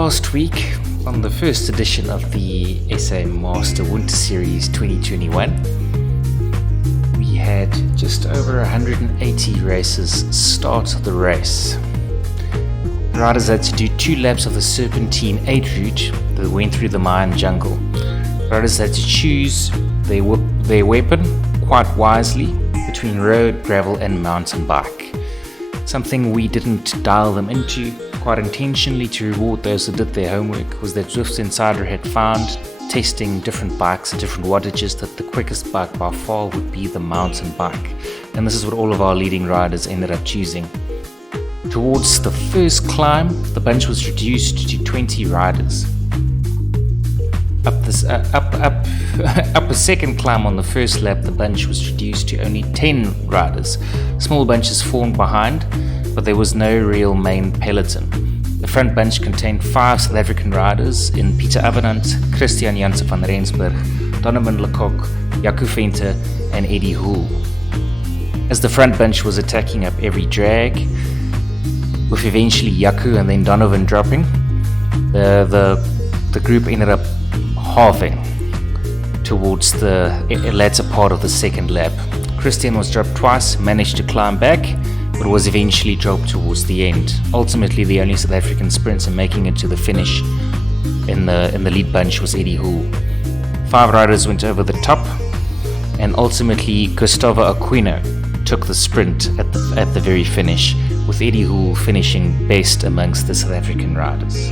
Last week, on the first edition of the SA Master Winter Series 2021, we had just over 180 races start the race. Riders had to do 2 laps of the Serpentine 8 route that went through the Mayan jungle. Riders had to choose their weapon quite wisely between road, gravel and mountain bike. Something we didn't dial them into quite intentionally to reward those who did their homework was that Zwift Insider had found, testing different bikes at different wattages, that the quickest bike by far would be the mountain bike, and this is what all of our leading riders ended up choosing. Towards the first climb, the bunch was reduced to 20 riders. Up a second climb on the first lap, the bunch was reduced to only 10 riders. Small bunches formed behind, but there was no real main peloton. The front bunch contained 5 South African riders in Pieter Avenant, Christian Janse van Rensburg, Donovan Lecoq, Jaco Venter and Eddie Houle. As the front bunch was attacking up every drag, with eventually Jaco and then Donovan dropping, the group ended up halving towards the latter part of the second lap. Christian was dropped twice, managed to climb back, but was eventually dropped towards the end. Ultimately, the only South African sprinter making it to the finish in the lead bunch was Eddie Houle. 5 riders went over the top, and ultimately Gustavo Aquino took the sprint at the very finish, with Eddie Houle finishing best amongst the South African riders.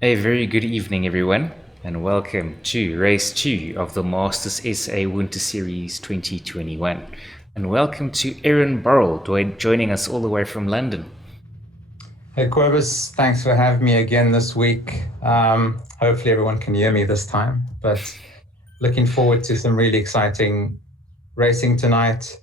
A very good evening, everyone, and welcome to Race 2 of the Masters SA Winter Series 2021. And welcome to Aaron Burrell joining us all the way from London. Hey, Quibus, thanks for having me again this week. Hopefully everyone can hear me this time, but looking forward to some really exciting racing tonight.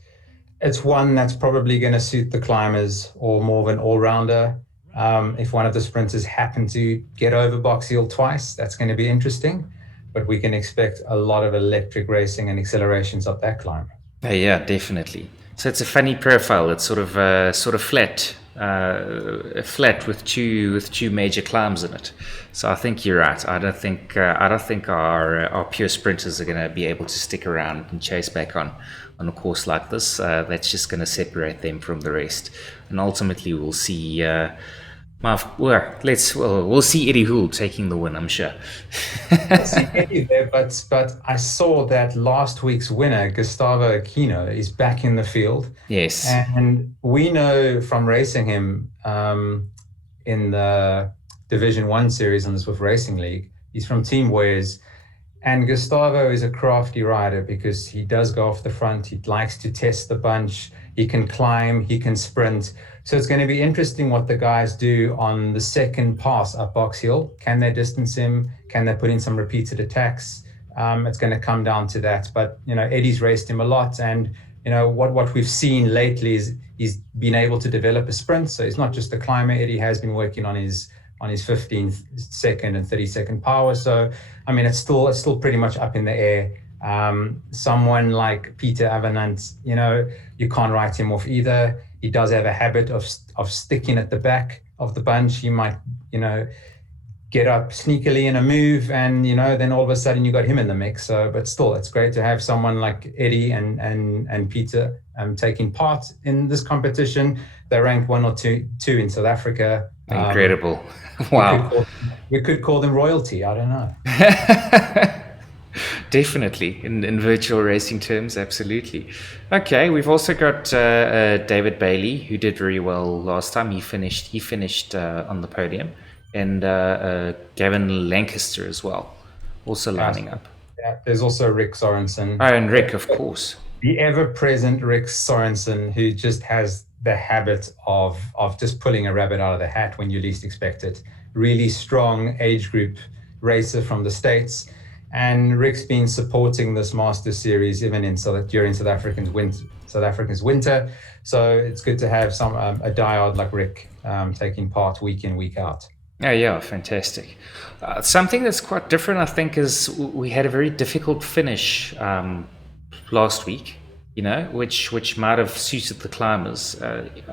It's one that's probably going to suit the climbers or more of an all-rounder. If one of the sprinters happen to get over Box Hill twice, that's going to be interesting, but we can expect a lot of electric racing and accelerations up that climb. Yeah, definitely. So it's a funny profile. It's sort of flat, flat with two major climbs in it. So I think you're right. I don't think our pure sprinters are going to be able to stick around and chase back on a course like this. That's just going to separate them from the rest, and ultimately we'll see. We'll see Eddie Houle taking the win, I'm sure. I'll see Eddie there, but I saw that last week's winner, Gustavo Aquino, is back in the field. Yes. And we know from racing him in the Division 1 series on the Swift Racing League, he's from Team Wares. And Gustavo is a crafty rider because he does go off the front. He likes to test the bunch. He can climb, he can sprint. So it's going to be interesting what the guys do on the second pass up Box Hill. Can they distance him? Can they put in some repeated attacks? It's going to come down to that. But, Eddie's raced him a lot. And, what we've seen lately is he's been able to develop a sprint. So he's not just a climber. Eddie has been working on his 15-second and 30-second power. So, it's still pretty much up in the air. Someone like Peter Avenant, you can't write him off either. He does have a habit of sticking at the back of the bunch. He might, get up sneakily in a move, and then all of a sudden you got him in the mix. So, but still, it's great to have someone like Eddie and Peter taking part in this competition. They're ranked 1 or 2 in South Africa. Incredible! Wow. We could call them royalty. I don't know. Definitely, in virtual racing terms, absolutely. Okay, we've also got David Bailey, who did very well last time. He finished on the podium, and Gavin Lancaster as well, also lining up. Yeah, there's also Rick Sorensen. Oh, and Rick, of course. The ever-present Rick Sorensen, who just has the habit of just pulling a rabbit out of the hat when you least expect it. Really strong age group racer from the States. And Rick's been supporting this Master Series even during South Africa's winter. So it's good to have a diehard like Rick taking part week in, week out. Oh, yeah, fantastic. Something that's quite different, I think, is we had a very difficult finish last week, which might have suited the climbers.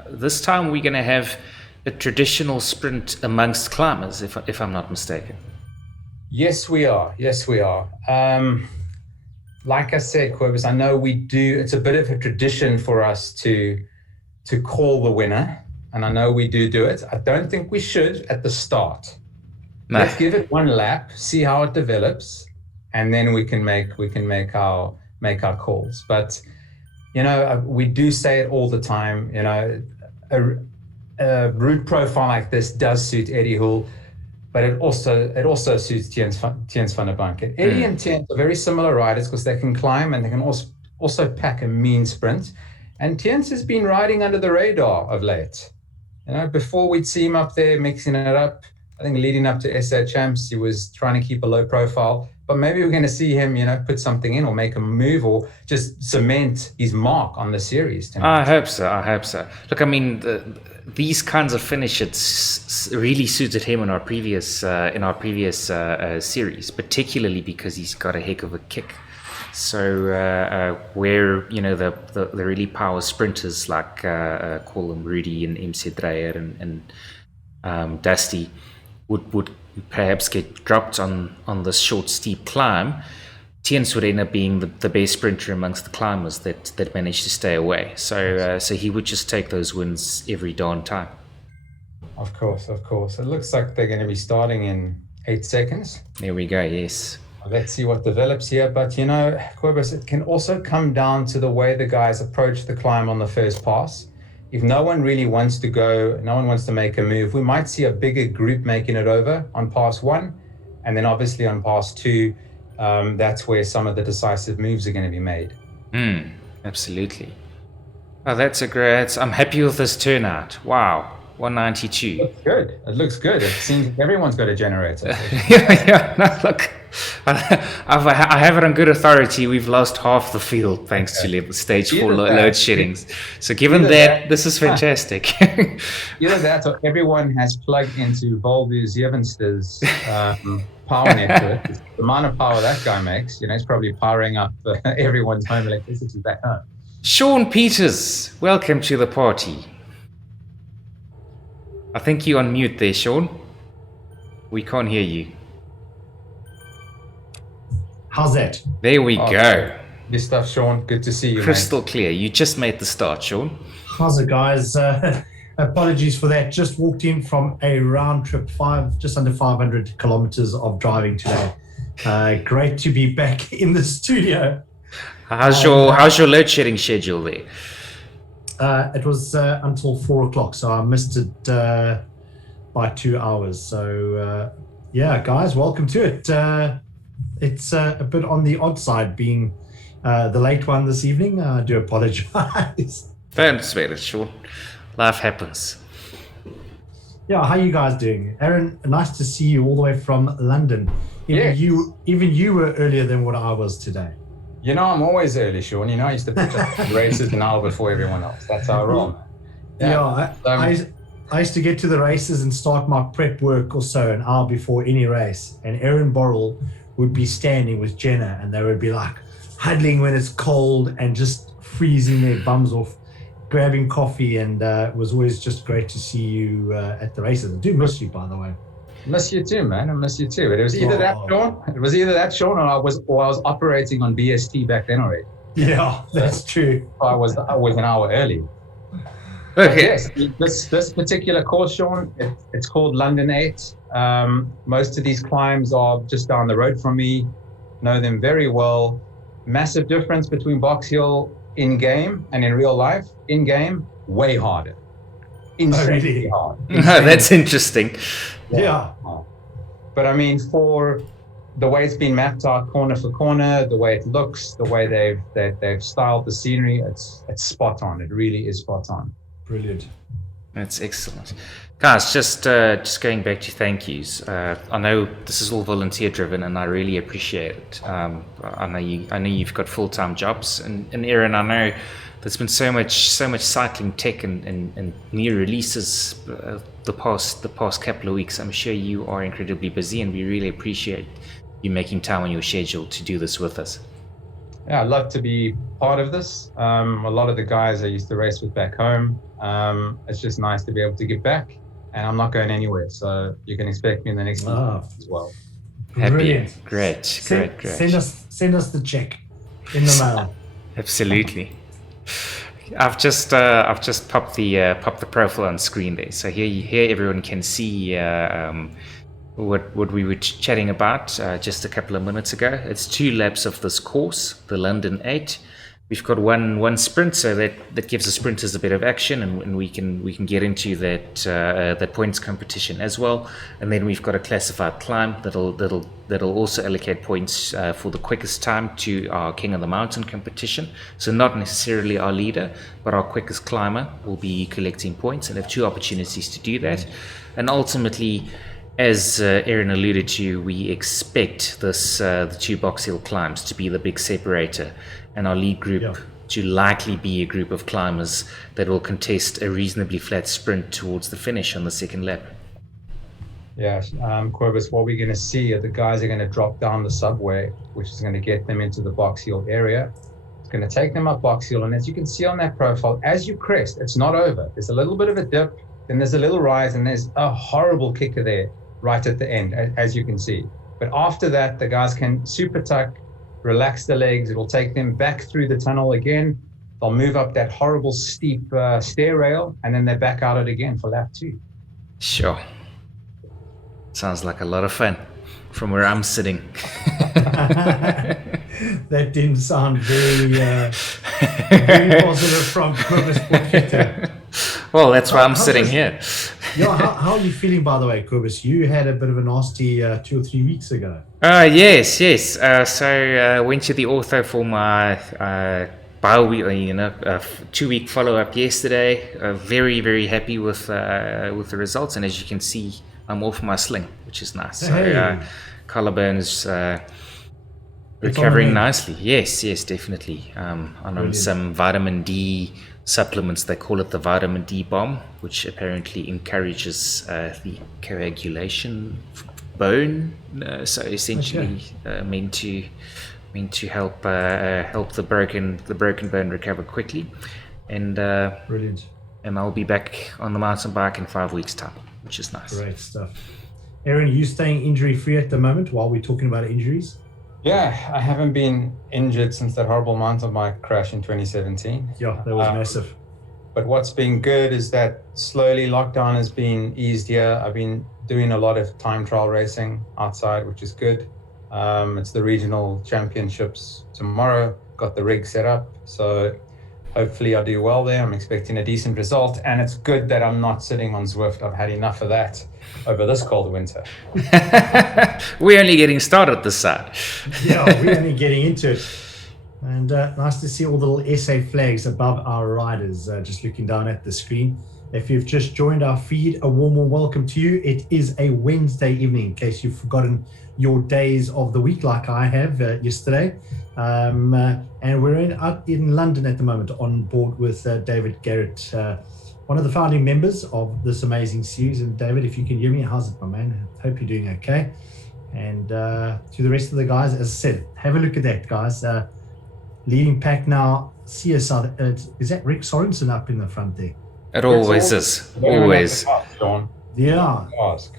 This time we're going to have a traditional sprint amongst climbers, if I'm not mistaken. Yes, we are. Like I said, Quibus, I know we do. It's a bit of a tradition for us to call the winner, and I know we do it. I don't think we should at the start. No. Let's give it one lap, see how it develops, and then we can make our calls. But we do say it all the time. A route profile like this does suit Eddie Houle. But it also suits Tiens van der Bank. Eddie and Tiens are very similar riders because they can climb and they can also pack a mean sprint. And Tiens has been riding under the radar of late. Before we'd see him up there mixing it up. I think leading up to SA Champs, he was trying to keep a low profile. But maybe we're going to see him, put something in or make a move or just cement his mark on the series tonight. I hope so. Look, these kinds of finishes really suited him in our previous series, particularly because he's got a heck of a kick. So where the really power sprinters like call them Rudy and MC Dreyer and Dusty would perhaps get dropped on this short steep climb, Tiens would end up being the best sprinter amongst the climbers that managed to stay away. So he would just take those wins every darn time. Of course. It looks like they're going to be starting in 8 seconds. There we go, yes. Let's see what develops here. But, Quibus, it can also come down to the way the guys approach the climb on the first pass. if no one really wants to go, no one wants to make a move, we might see a bigger group making it over on pass 1. And then obviously on pass 2, that's where some of the decisive moves are going to be made. Absolutely. Oh, that's a great. I'm happy with this turnout. Wow. 192. Looks good. It looks good. It seems everyone's got a generator. Yeah. No, look, I have it on good authority. We've lost half the field thanks to stage 4 load sheddings. So given that, this is fantastic. Either that or everyone has plugged into Volvo's Jevonster's power network. The amount of power that guy makes, he's probably powering up everyone's home electricity back home. Sean Peters, welcome to the party. I think you're on mute there, Sean. We can't hear you. How's that? There we go. Good stuff, Sean. Good to see you, crystal clear. You just made the start, Sean. How's it, guys? Apologies for that. Just walked in from a round trip, just under 500 kilometers of driving today. Great to be back in the studio. How's your load shedding schedule there? It was until 4 o'clock, so I missed it by 2 hours. So guys, welcome to it. It's a bit on the odd side being the late one this evening. I do apologize. Don't sweat it, Sean. Life happens. Yeah, how you guys doing? Aaron, nice to see you all the way from London. Even you were earlier than what I was today. I'm always early, Sean. I used to pick up races an hour before everyone else. That's how I roll. I used to get to the races and start my prep work or so an hour before any race. And Aaron Borrell would be standing with Jenna and they would be like huddling when it's cold and just freezing their bums off, grabbing coffee. And it was always just great to see you at the races. I do miss you, by the way. Miss you too, man. I miss you too. It was either that, Sean, or I was operating on BST back then already. Yeah, that's true. I was an hour early. Okay. Yes, this particular course, Sean, it's called London 8. Most of these climbs are just down the road from me. Know them very well. Massive difference between Box Hill in game and in real life. In game, way harder. Insanely hard. That's interesting. Yeah. But I mean, for the way it's been mapped out corner for corner, the way it looks, the way they've styled the scenery, it's spot on. It really is spot on. Brilliant. That's excellent. Guys, just going back to thank yous. I know this is all volunteer driven and I really appreciate it. I know you've got full-time jobs and Aaron, I know there's been so much cycling tech and new releases the past couple of weeks. I'm sure you are incredibly busy and we really appreciate you making time on your schedule to do this with us. Yeah, I'd love to be part of this. A lot of the guys I used to race with back home. It's just nice to be able to give back and I'm not going anywhere. So you can expect me in the next week as well. Happy. Great. Send us the check in the mail. Absolutely. I've just popped the profile on screen there, so here everyone can see what we were chatting about just a couple of minutes ago. It's 2 laps of this course, the London 8. We've got one sprint, so that gives the sprinters a bit of action, and we can get into that points competition as well. And then we've got a classified climb that'll also allocate points for the quickest time to our King of the Mountain competition. So not necessarily our leader, but our quickest climber will be collecting points and have 2 opportunities to do that. And ultimately, as Aaron alluded to, we expect the 2 Box Hill climbs to be the big separator, and our lead group to likely be a group of climbers that will contest a reasonably flat sprint towards the finish on the second lap. Yeah, Corvus, what we're going to see are the guys are going to drop down the subway, which is going to get them into the Box Hill area. It's going to take them up Box Hill, and as you can see on that profile, as you crest, it's not over. There's a little bit of a dip, then there's a little rise, and there's a horrible kicker there right at the end, as you can see. But after that, the guys can super tuck, relax the legs. It'll take them back through the tunnel again. They'll move up that horrible steep stair rail, and then they're back out it again for lap 2. Sure. Sounds like a lot of fun from where I'm sitting. That didn't sound very positive from Corvus Portfito. Well, that's why I'm sitting here. Yeah, how are you feeling, by the way, Kobus? You had a bit of a nasty 2 or 3 weeks ago. Yes. So went to the ortho for my bio, 2-week follow-up yesterday. Very, very happy with the results, and as you can see, I'm off my sling, which is nice. Hey. So collarbone is It's on recovering the mend. nicely. Yes, definitely. I'm on Brilliant. some vitamin D supplements. They call it the vitamin D bomb, which apparently encourages the coagulation of bone. So essentially, meant to help the broken bone recover quickly, and Brilliant. I'll be back on the mountain bike in 5 weeks' time, which is nice. Great stuff. Aaron, are you staying injury-free at the moment while we're talking about injuries? Yeah, I haven't been injured since that horrible mountain bike crash in 2017. Yeah, that was massive. But what's been good is that slowly lockdown has been eased here. I've been doing a lot of time trial racing outside, which is good. It's the regional championships tomorrow. Got the rig set up, so hopefully I do well there. I'm expecting a decent result, and it's good that I'm not sitting on Zwift. I've had enough of that over this cold winter. We're only getting started this side. Yeah, we're only getting into it. And nice to see all the little SA flags above our riders, just looking down at the screen. If you've just joined our feed, a warm welcome to you. It is a Wednesday evening, in case you've forgotten your days of the week like I have yesterday. And we're out in London at the moment on board with David Garrett, one of the founding members of this amazing series. And David, if you can hear me, how's it, my man? I hope you're doing okay. And to the rest of the guys, as I said, have a look at that, guys. Leading pack now, CSR. Is that Rick Sorensen up in the front there? It always is. Always. Sean. Yeah. Ask.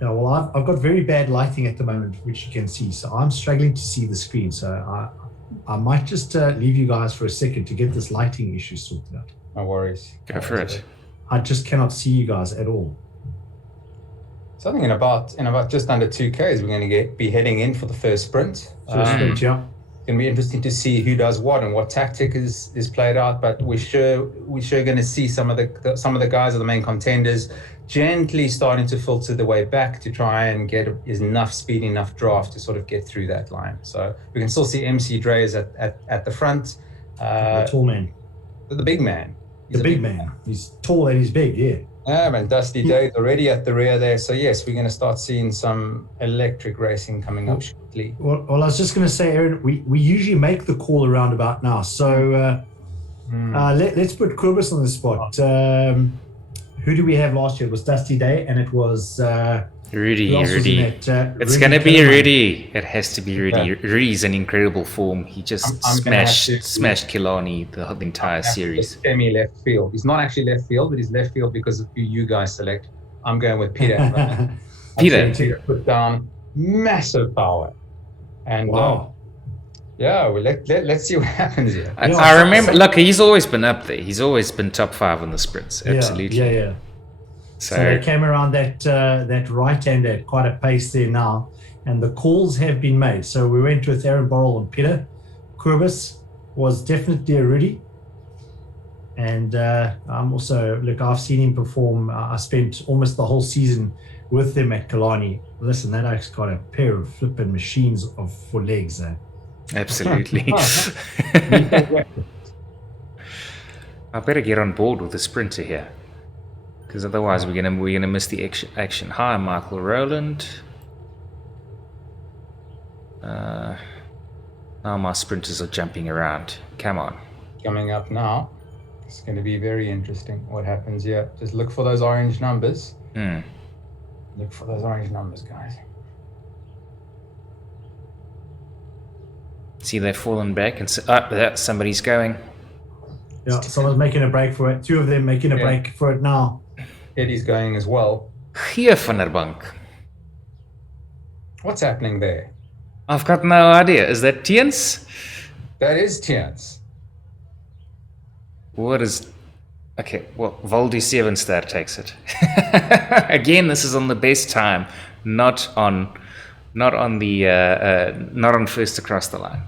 Yeah, well, I've got very bad lighting at the moment, which you can see. So I'm struggling to see the screen. So I might just leave you guys for a second to get this lighting issue sorted out. No worries. Go for it. I just cannot see you guys at all. So I think in about just under 2Ks, we're going to be heading in for the first sprint. First sprint, yeah. It's going to be interesting to see who does what and what tactic is played out. But we're sure going to see some of the guys are the main contenders gently starting to filter the way back to try and get enough speed, enough draft to sort of get through that line. So we can still see MC Dre's at the front. The tall man. The big man. The big man. He's tall and he's big, yeah. And Dusty Day's already at the rear there. So yes, we're going to start seeing some electric racing coming up shortly. Well, I was just going to say, Aaron, we usually make the call around about now. So let's put Kobus on the spot. Who do we have last year? It was Dusty Day, and it was Rudy. It's Rudy going to be Kellerman. Rudy. It has to be Rudy. Yeah. Rudy's in incredible form. He just I'm gonna have to- smashed Killarney the entire series. Semi left field. He's not actually left field, but he's left field because of who you guys select. I'm going with Peter. Peter. Peter put down massive power, and Wow. well, let's see what happens here. I remember. Look, he's always been up there. He's always been top 5 in the sprints. Absolutely. Yeah. So they came around that right hand at quite a pace there now, and the calls have been made. So we went with Aaron Borrell and Peter. Kobus was definitely a Rudy. And I'm also, look, I've seen him perform. I spent almost the whole season with them at Killarney. Listen, that oak's got a pair of flipping machines for legs. Absolutely. I better get on board with the sprinter here, because otherwise we're gonna miss the action. Hi, Michael Rowland. Now my sprinters are jumping around. Come on. Coming up now, it's going to be very interesting what happens here. Just look for those orange numbers. Look for those orange numbers, guys. See, they've fallen back, and somebody's going. Yeah, someone's making a break for it. 2 of them making a break for it now. Eddie's going as well. Hier van der Bank. What's happening there? I've got no idea. Is that Tiens? That is Tiens. What is... Okay, well, Voldy 7-star takes it. Again, this is on the best time, not on first across the line.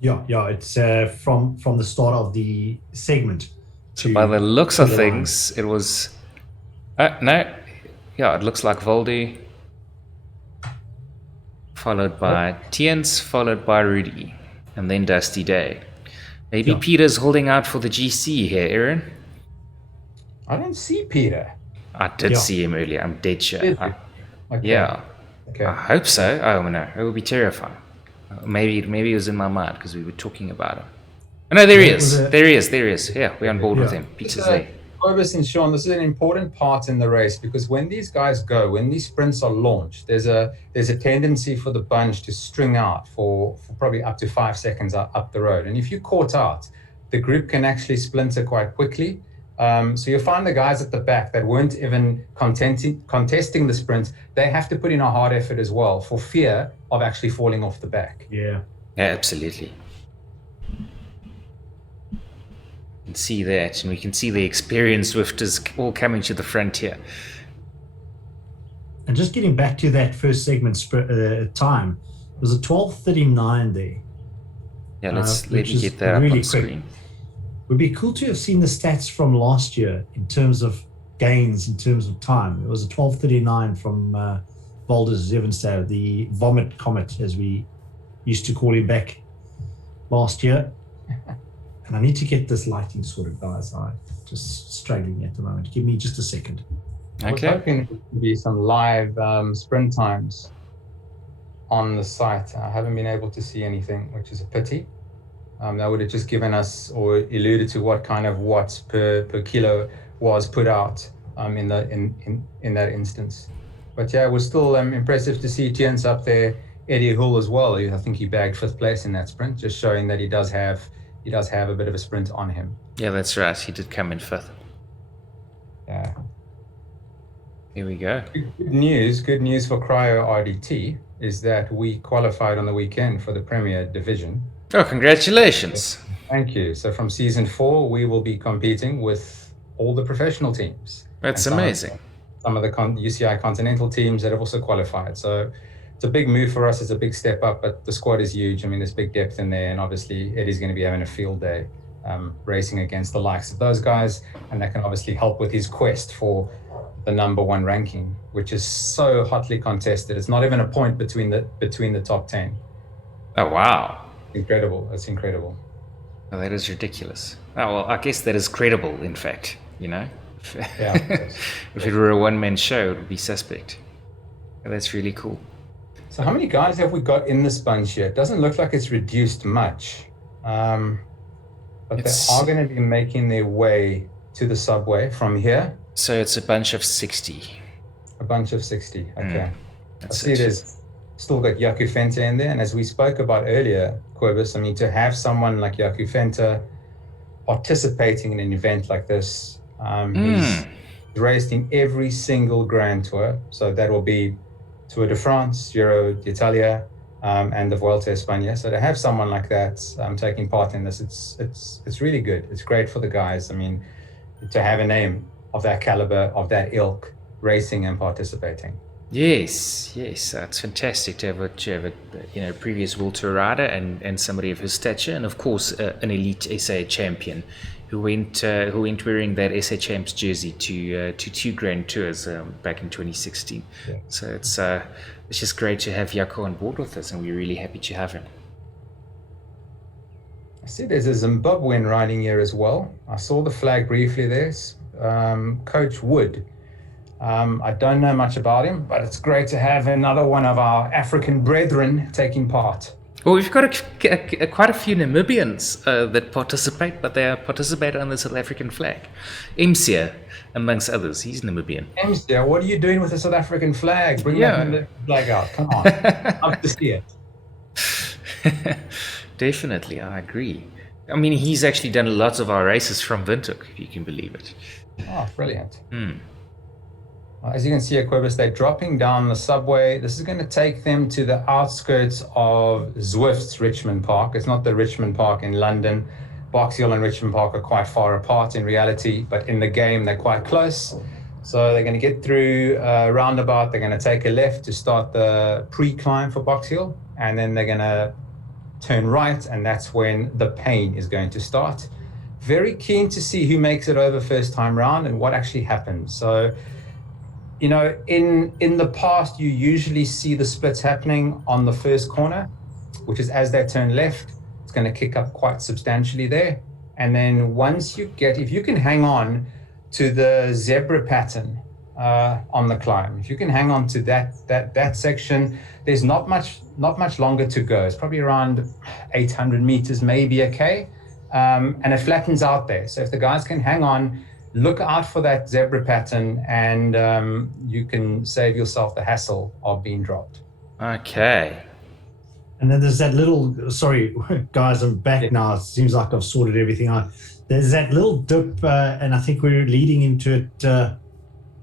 Yeah, it's from the start of the segment. So by the looks of to the line. things, it was. No. Yeah, it looks like Voldy, followed by Tiens, followed by Rudy, and then Dusty Day. Maybe Yeah. Peter's holding out for the GC here, Aaron. I don't see Peter. I did Yeah. see him earlier. I'm dead sure. Did you? Okay. Yeah, Okay. I hope so. Oh no, it would be terrifying. Maybe it was in my mind because we were talking about him. Oh, no, there he Yeah, it was is. a- There he is. There he is. Yeah, we're on board with Yeah. him. Peter's there. Cobus and Sean, this is an important part in the race because when these guys go, when these sprints are launched, there's a tendency for the bunch to string out for probably up to 5 seconds up the road. And if you're caught out, the group can actually splinter quite quickly. So you'll find the guys at the back that weren't even contesting the sprint, they have to put in a hard effort as well for fear of actually falling off the back. Yeah. Yeah, absolutely. We can see that, and we can see the experienced Swifters all coming to the frontier. And just getting back to that first segment time, it was a 12:39 there. Yeah, let which me is get that up really on quick. screen. Would be cool to have seen the stats from last year in terms of gains, in terms of time. It was a 12:39 from Valdez Zevenstad, the vomit comet, as we used to call him back last year. And I need to get this lighting sorted, guys. I'm just struggling at the moment. Give me just a second. I was Okay. hoping there would be some live sprint times on the site. I haven't been able to see anything, which is a pity. That would have just given us or alluded to what kind of watts per kilo was put out in that instance. But yeah, it was still impressive to see Tiens up there, Eddie Hull as well. I think he bagged 5th place in that sprint, just showing that he does have a bit of a sprint on him. Yeah, that's right. He did come in 5th. Yeah. Here we go. Good news for Cryo RDT is that we qualified on the weekend for the Premier Division. Oh, congratulations. Thank you. So from season 4, we will be competing with all the professional teams. That's And amazing. Some of the UCI Continental teams that have also qualified. So it's a big move for us. It's a big step up, but the squad is huge. I mean, there's big depth in there, and obviously Eddie's going to be having a field day racing against the likes of those guys, and that can obviously help with his quest for the number 1 ranking, which is so hotly contested. It's not even a point between the top 10. Oh, wow. Incredible. It's incredible. Oh, that is ridiculous. Oh, well, I guess that is credible, in fact, you know? Yeah, of course. If it were a one-man show, it would be suspect. Oh, that's really cool. So how many guys have we got in this bunch here? It doesn't look like it's reduced much. But they are going to be making their way to the subway from here. So it's a bunch of 60. A bunch of 60. Okay. I That's see it. there's still got Jaco Venter in there. And as we spoke about earlier, Cobus, I mean, to have someone like Jaco Venter participating in an event like this, he's raced in every single Grand Tour. So that will be Tour de France, Giro d'Italia, and the Vuelta a España. So to have someone like that taking part in this, it's really good. It's great for the guys. I mean, to have a name of that caliber, of that ilk, racing and participating. Yes, it's fantastic to have a previous World Tour rider and somebody of his stature, and of course an elite SA champion who went wearing that SA Champs jersey to 2 Grand Tours back in 2016. Yeah. So it's just great to have Jaco on board with us, and we're really happy to have him. I see there's a Zimbabwean riding here as well. I saw the flag briefly there. Coach Wood. I don't know much about him, but it's great to have another one of our African brethren taking part. Well, we've got quite a few Namibians that participate, but they participate on the South African flag. Imsia, amongst others, he's Namibian. Emster, what are you doing with the South African flag? Bring Yeah. that Namibian flag out. Come on. Love to see it. Definitely, I agree. I mean, he's actually done lots of our races from Windhoek, if you can believe it. Oh, brilliant. As you can see at Cobus, they're dropping down the subway. This is going to take them to the outskirts of Zwift's Richmond Park. It's not the Richmond Park in London. Box Hill and Richmond Park are quite far apart in reality, but in the game, they're quite close. So they're going to get through a roundabout. They're going to take a left to start the pre-climb for Box Hill, and then they're going to turn right, and that's when the pain is going to start. very keen to see who makes it over first time round and what actually happens. So, you know, in the past, you usually see the splits happening on the first corner, which is as they turn left, it's going to kick up quite substantially there. And then once you get, if you can hang on to the zebra pattern on the climb, if you can hang on to that section, there's not much longer to go. It's probably around 800 meters, maybe a K, and it flattens out there. So if the guys can hang on, look out for that zebra pattern, and you can save yourself the hassle of being dropped. Okay. And then there's that little, sorry, guys, I'm back now. It seems like I've sorted everything out. There's that little dip, and I think we're leading into it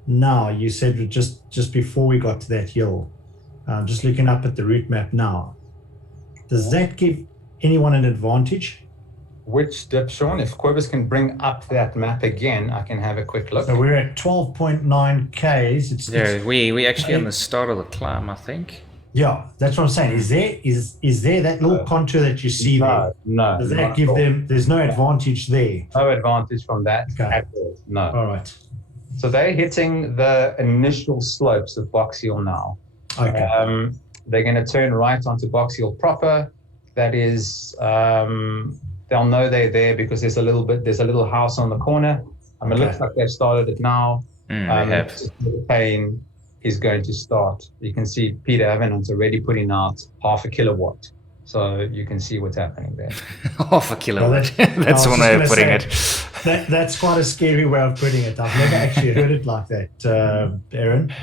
now. You said just before we got to that hill. Just looking up at the route map now. Does that give anyone an advantage? Which dip, Sean? If Cobus can bring up that map again, I can have a quick look. So we're at 12.9 Ks. We actually on the start of the climb, I think. Yeah, that's what I'm saying. Is there that little contour that you see there? No. Does that give them? There's no advantage there. No advantage from that at all. No. All right. So they're hitting the initial slopes of Box Hill now. Okay. They're going to turn right onto Box Hill proper. That is, they'll know they're there because there's a little house on the corner. It looks like they've started it now. They have. The pain is going to start. You can see Peter Avenant's already putting out 0.5 kilowatt. So you can see what's happening there. 0.5 kilowatt. That's one way of putting it. That's quite a scary way of putting it. I've never actually heard it like that, Aaron.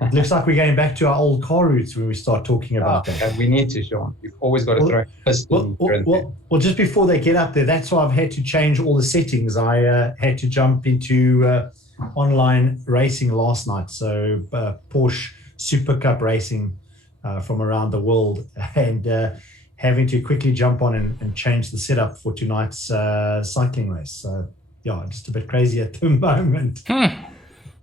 It looks like we're going back to our old car routes when we start talking about that. And we need to, Sean. You've always got to throw a piston. Well, just before they get up there, that's why I've had to change all the settings. I had to jump into online racing last night. So Porsche Super Cup racing from around the world, and having to quickly jump on and change the setup for tonight's cycling race. So yeah, just a bit crazy at the moment.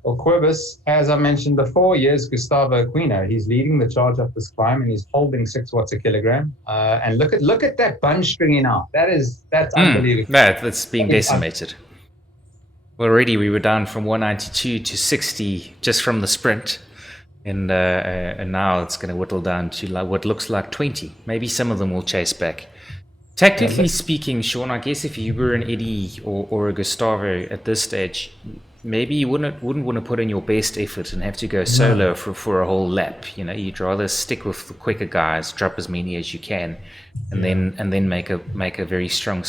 Well, Cobus, as I mentioned before, here's Gustavo Aquino. He's leading the charge up this climb, and he's holding 6 watts a kilogram. And look at that bunch stringing out. That's unbelievable. That's being decimated. Already we were down from 192 to 60 just from the sprint, and now it's going to whittle down to what looks like 20. Maybe some of them will chase back. Technically speaking, Sean, I guess if you were an Eddie or a Gustavo at this stage, maybe you wouldn't want to put in your best effort and have to go solo for a whole lap. You know, you'd rather stick with the quicker guys, drop as many as you can, and then make a very strong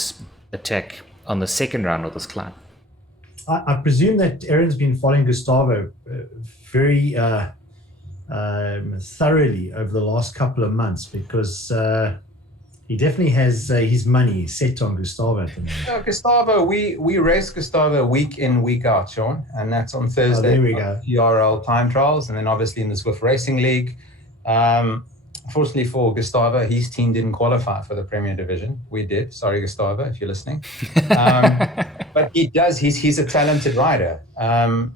attack on the second round of this climb. I presume that Aaron's been following Gustavo very thoroughly over the last couple of months, because he definitely has his money set on Gustavo at the moment. Gustavo, we race Gustavo week in, week out, Sean, and that's on Thursday. There we go. URL time trials, and then obviously in the Swift Racing League. Unfortunately for Gustavo, his team didn't qualify for the Premier Division. We did. Sorry, Gustavo, if you're listening. But he does. He's a talented rider.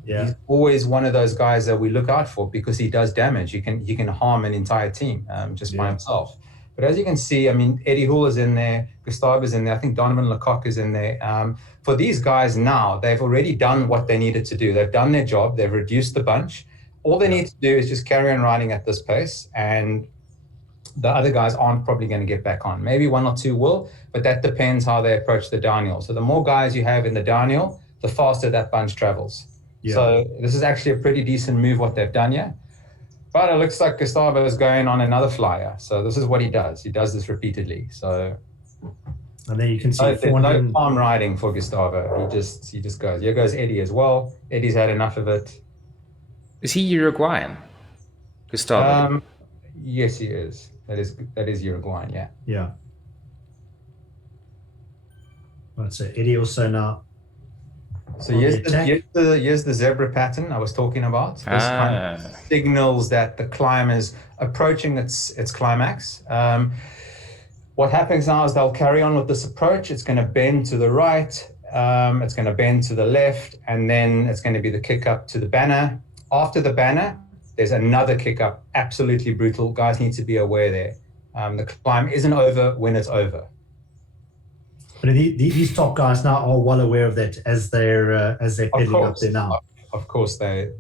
He's always one of those guys that we look out for because he does damage. He can harm an entire team just by himself. But as you can see, I mean, Eddie Hull is in there, Gustavo is in there, I think Donovan Lecoq is in there. For these guys now, they've already done what they needed to do. They've done their job. They've reduced the bunch. All they need to do is just carry on riding at this pace, and the other guys aren't probably going to get back on. Maybe 1 or 2 will, but that depends how they approach the downhill. So the more guys you have in the downhill, the faster that bunch travels. Yeah. So this is actually a pretty decent move what they've done here. But it looks like Gustavo is going on another flyer. So this is what he does. He does this repeatedly. So, and then you can see there's no palm riding for Gustavo. He just goes. Here goes Eddie as well. Eddie's had enough of it. Is he Uruguayan, Gustavo? Yes, he is. That is Uruguayan. Yeah. Yeah. Right, so Eddie also now. So here's the zebra pattern I was talking about. This kind of signals that the climb is approaching its climax. What happens now is they'll carry on with this approach. It's going to bend to the right. It's going to bend to the left, and then it's going to be the kick up to the banner. After the banner, there's another kick up. Absolutely brutal. Guys need to be aware there. The climb isn't over when it's over. But these top guys now are well aware of that as they're pedaling up there now. Of course, they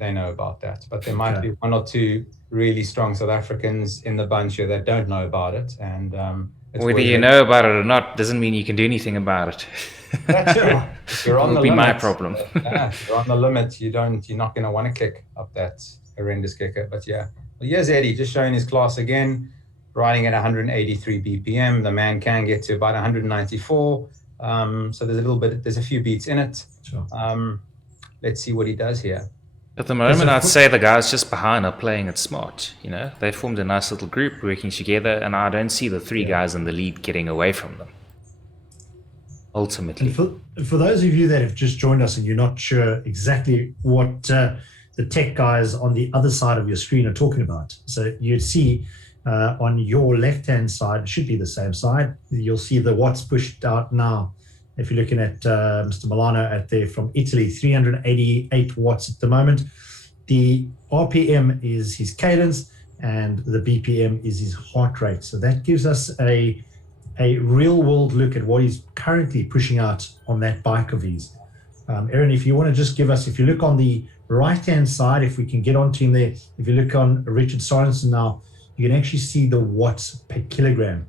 know about that, but there might be one or two really strong South Africans in the bunch here that don't know about it, and whether you know about it or not doesn't mean you can do anything about it. That's right. You're on the be limit. My problem. You're on the limit. You're not going to want to kick up that horrendous kicker. But yeah, well, here's Eddie just showing his class again, riding at 183 BPM. The man can get to about 194. So there's a few beats in it. Sure. Let's see what he does here. At the moment, I'd say the guys just behind are playing it smart. They formed a nice little group working together, and I don't see the three guys in the lead getting away from them. Ultimately. And for those of you that have just joined us and you're not sure exactly what the tech guys on the other side of your screen are talking about, so you'd see on your left-hand side, it should be the same side, you'll see the watts pushed out now. If you're looking at Mr. Milano out there from Italy, 388 watts at the moment. The RPM is his cadence and the BPM is his heart rate. So that gives us a real world look at what he's currently pushing out on that bike of his. Aaron, if you want to just give us, if you look on the right-hand side, if we can get onto him there, if you look on Richard Sorensen now, you can actually see the watts per kilogram.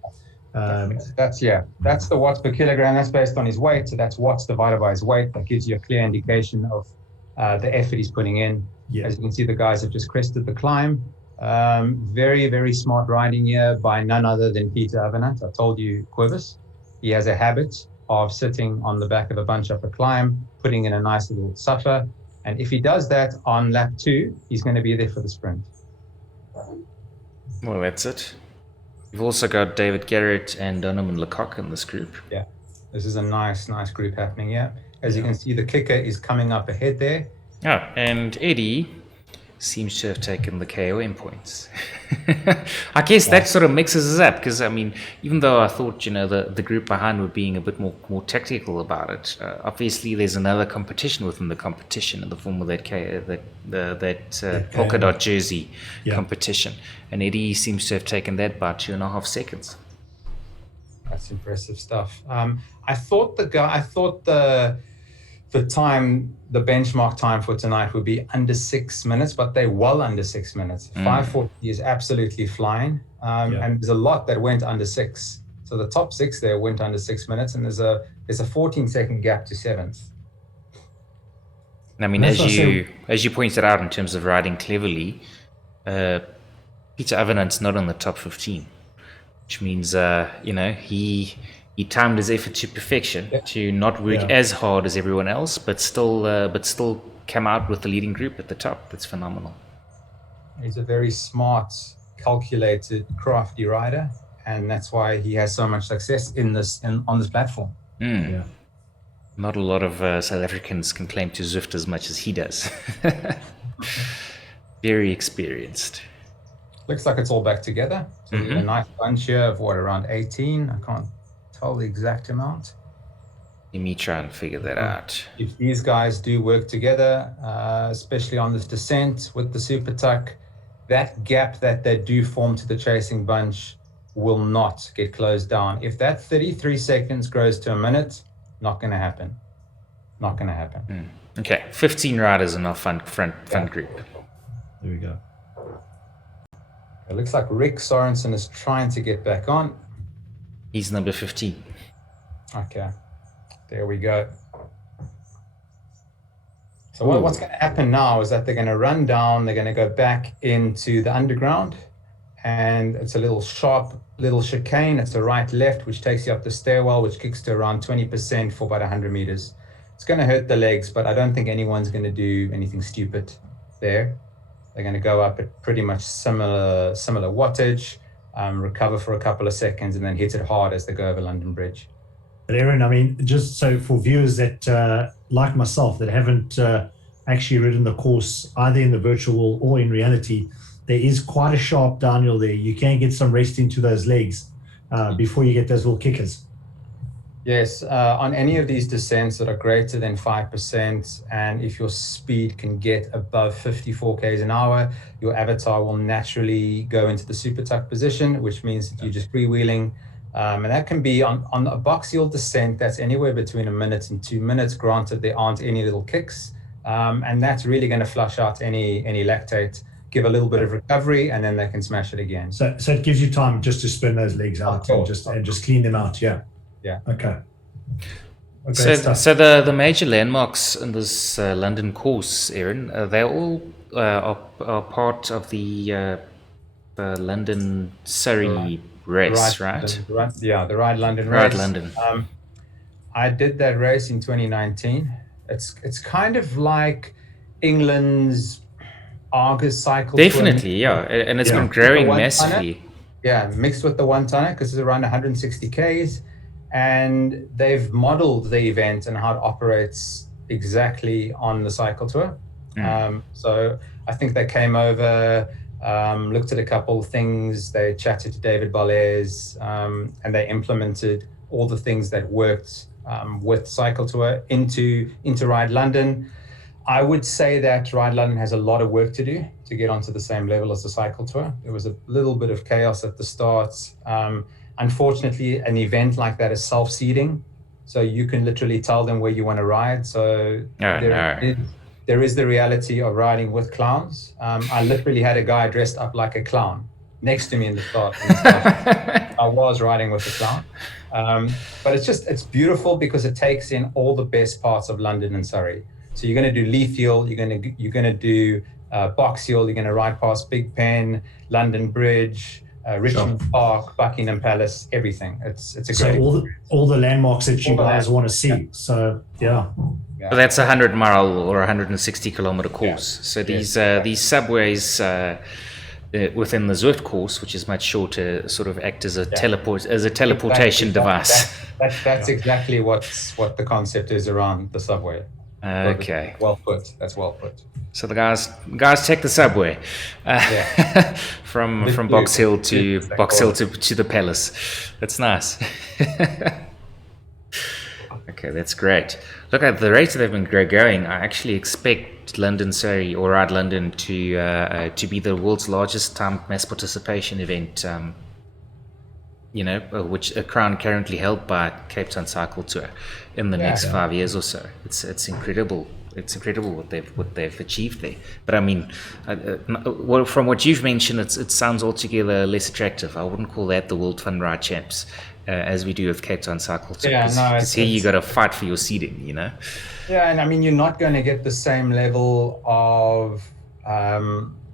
That's the watts per kilogram. That's based on his weight. So that's watts divided by his weight. That gives you a clear indication of the effort he's putting in. Yeah. As you can see, the guys have just crested the climb. Very, very smart riding here by none other than Peter Avenant. I told you, Quibus. He has a habit of sitting on the back of a bunch up a climb, putting in a nice little suffer. And if he does that on lap 2, he's going to be there for the sprint. Well, that's it. We've also got David Garrett and Donovan Lecoq in this group. Yeah, this is a nice group happening here. As you can see, the kicker is coming up ahead there. Oh, and Eddie seems to have taken the KOM points. I guess that sort of mixes us up because, I mean, even though I thought, the group behind were being a bit more tactical about it, obviously there's another competition within the competition in the form of that polka dot jersey competition. And Eddie seems to have taken that by 2.5 seconds. That's impressive stuff. I thought the benchmark time for tonight would be under 6 minutes, but they're well under 6 minutes. 5:40 is absolutely flying. And there's a lot that went under 6. So the top 6 there went under 6 minutes, and there's a 14-second gap to 7th. I mean, as you pointed out in terms of riding cleverly, Peter Avenant's not on the top 15, which means he timed his effort to perfection to not work as hard as everyone else, but still come out with the leading group at the top. That's phenomenal. He's a very smart, calculated, crafty rider, and that's why he has so much success on this platform. Not a lot of South Africans can claim to Zwift as much as he does. Very experienced. Looks like it's all back together. So a nice bunch here of around 18. I can't tell the exact amount. Let me try and figure that out. If these guys do work together, especially on this descent with the Super Tuck, that gap that they do form to the chasing bunch will not get closed down. If that 33 seconds grows to a minute, not going to happen. Not going to happen. Okay, 15 riders in our front group. There we go. It looks like Rick Sorensen is trying to get back on. He's number 15. Okay, there we go. So what's going to happen now is that they're going to run down, they're going to go back into the underground, and it's a little sharp little chicane. It's a right-left, which takes you up the stairwell, which kicks to around 20% for about 100 meters. It's going to hurt the legs, but I don't think anyone's going to do anything stupid there. They're going to go up at pretty much similar wattage, recover for a couple of seconds, and then hit it hard as they go over London Bridge. But Aaron, I mean, just so for viewers that, like myself, that haven't actually ridden the course either in the virtual or in reality, there is quite a sharp downhill there. You can get some rest into those legs before you get those little kickers. Yes, on any of these descents that are greater than 5%, and if your speed can get above 54 k's an hour, your avatar will naturally go into the Super Tuck position, which means that you're just freewheeling And that can be on a box yield descent, that's anywhere between 1 minute and 2 minutes. Granted, there aren't any little kicks. And that's really going to flush out any lactate, give a little bit of recovery, and then they can smash it again. So it gives you time just to spin those legs out and just clean them out. Yeah. Yeah. Okay. So the major landmarks in this London course, Aaron, they all are part of the London Surrey race, right? The Ride London race. Ride London. I did that race in 2019. It's kind of like England's Argus cycle. Definitely, yeah, and it's been growing massively. Yeah, mixed with the 1-tonner, because it's around 160 Ks, and they've modeled the event and how it operates exactly on the cycle tour. So I think they came over, looked at a couple of things, they chatted to David Bollez, and they implemented all the things that worked with cycle tour into Ride London. I would say that Ride London has a lot of work to do to get onto the same level as the cycle tour. There was a little bit of chaos at the start. Unfortunately, an event like that is self-seeding, so you can literally tell them where you want to ride. So there is the reality of riding with clowns. I literally had a guy dressed up like a clown next to me in the start. I was riding with a clown. But it's beautiful because it takes in all the best parts of London and Surrey. So you're going to do Leith Hill, you're going to do Box Hill, you're going to ride past Big Ben, London Bridge, Richmond Park, Buckingham Palace, everything. It's a great. So all the landmarks that you guys want to see. Yeah. So yeah. But that's 100-mile or 160-kilometer course. So these subways within the Zwift course, which is much shorter, sort of act as a teleportation device. That's exactly what the concept is around the subway. Okay. Well put. That's well put. So the guys take the subway from Box Hill to the Palace. That's nice. Okay, that's great. Look at the rate that they've been going. I actually expect London Surrey or Ride London to be the world's largest time mass participation event. Which a crown currently held by Cape Town Cycle Tour in the next 5 years or so. It's incredible. It's incredible what they've achieved there. But I mean, from what you've mentioned, it sounds altogether less attractive. I wouldn't call that the World Fun Ride Champs, as we do with Cape Town Cycle Tour. Because here you got to fight for your seating, Yeah, and I mean, you're not going to get the same level of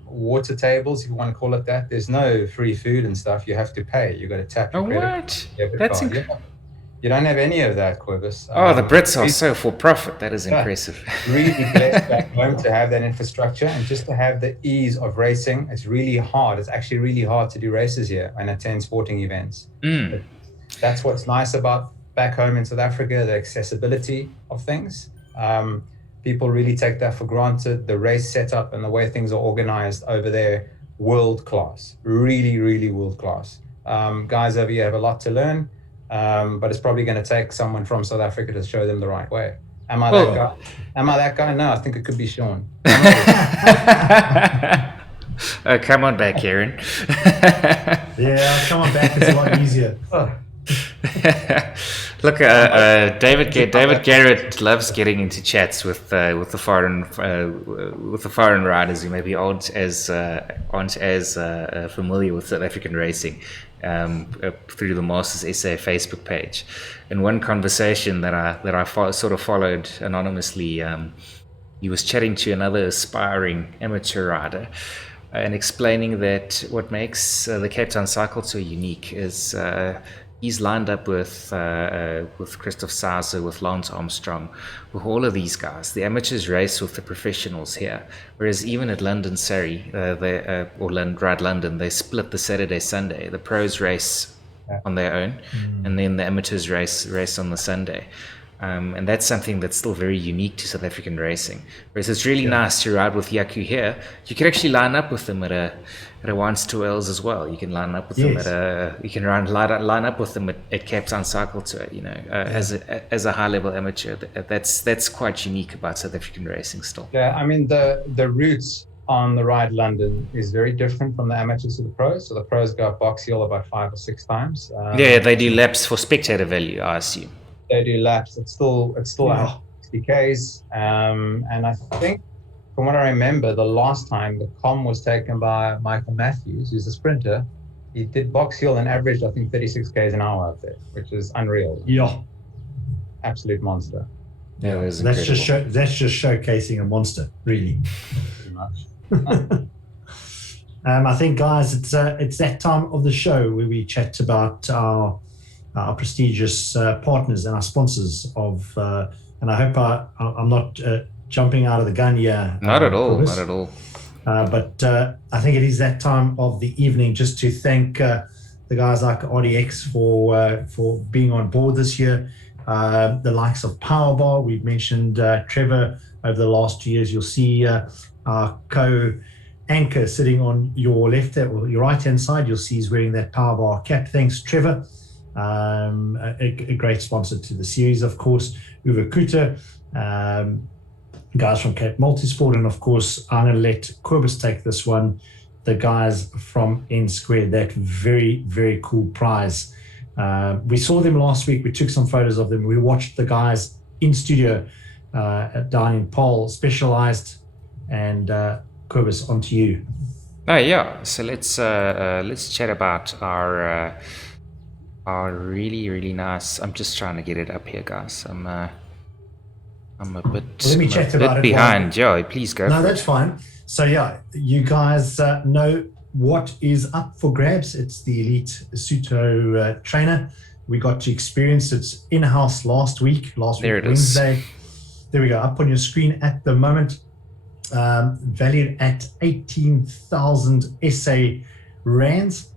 water tables, if you want to call it that. There's no free food and stuff. You have to pay. You got to tap your credit. What? That's incredible. You don't have any of that, Quibus. The Brits are so for profit. That is impressive. Really blessed back home to have that infrastructure and just to have the ease of racing. It's really hard. It's actually really hard to do races here and attend sporting events. That's what's nice about back home in South Africa, the accessibility of things. People really take that for granted. The race setup and the way things are organized over there, world class. Really, really world class. Guys over here have a lot to learn. But it's probably going to take someone from South Africa to show them the right way. Am I that guy? Am I that guy? No, I think it could be Sean. Come on back, Aaron. Yeah, come on back. It's a lot easier. Look, David Garrett loves getting into chats with the foreign riders who maybe aren't as familiar with South African racing. Through the Masters SA Facebook page. In one conversation that I sort of followed anonymously, he was chatting to another aspiring amateur rider and explaining that what makes the Cape Town Cycle Tour unique is he's lined up with Christoph Sauser, with Lance Armstrong, with all of these guys. The amateurs race with the professionals here, whereas even at London Surrey, Ride London, they split the Saturday, Sunday. The pros race on their own, and then the amateurs race on the Sunday. And that's something that's still very unique to South African racing. Whereas it's really nice to ride with Yaku here. You can actually line up with them at a Wines to Wales as well. You can line up with them line up with them at Cape Town Cycle Tour. As a high level amateur, that's quite unique about South African racing still. Yeah, I mean the routes on the Ride London is very different from the amateurs to the pros. So the pros go up Box Hill about 5 or 6 times. Yeah, they do laps for spectator value, I assume. They do laps. It's still 160 Ks. And I think, from what I remember, the last time the com was taken by Michael Matthews, who's a sprinter. He did Box Hill and averaged, I think, 36 Ks an hour up there, which is unreal. Yeah. Absolute monster. Yeah, it was That's incredible. just showcasing a monster, really. Pretty much. I think, guys, it's that time of the show where we chat about our prestigious partners and our sponsors of. And I hope I'm not jumping out of the gun here. Not at all. Chris. Not at all. But I think it is that time of the evening just to thank the guys like RDX for being on board this year. The likes of Powerbar, we've mentioned Trevor over the last 2 years. You'll see our co-anchor sitting on your left or your right-hand side. You'll see he's wearing that Powerbar cap. Thanks, Trevor. A great sponsor to the series, of course. Uwe Kuter, guys from Cape Multisport, and of course, I'm going to let Cobus take this one. The guys from N Squared, that very, very cool prize. We saw them last week. We took some photos of them. We watched the guys in studio down in Paul, Specialized, and Cobus, on to you. Oh yeah, so let's chat about our really, really nice. I'm just trying to get it up here, guys. I'm a bit, Let me chat about it behind. Joe, please go. No, that's fine. So yeah, you guys know what is up for grabs. It's the Elite Suto trainer. We got to experience it in-house last week Wednesday. There we go, up on your screen at the moment. Valued at 18,000 SA rands.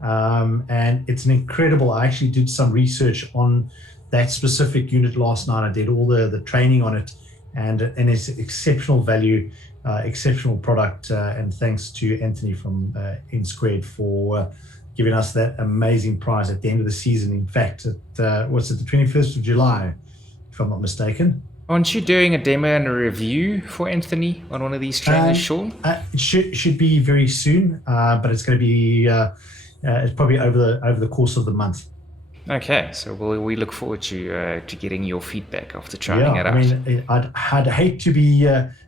And it's an incredible, I actually did some research on that specific unit last night. I did all the training on it, and it's exceptional value, exceptional product, and thanks to Anthony from N Squared for giving us that amazing prize at the end of the season. In fact, what's it, the 21st of July, if I'm not mistaken. Aren't you doing a demo and a review for Anthony on one of these trainers, Sean? It should be very soon, but it's going to be it's probably over the course of the month. Okay, so we look forward to getting your feedback after trying it out. I mean, I'd hate to be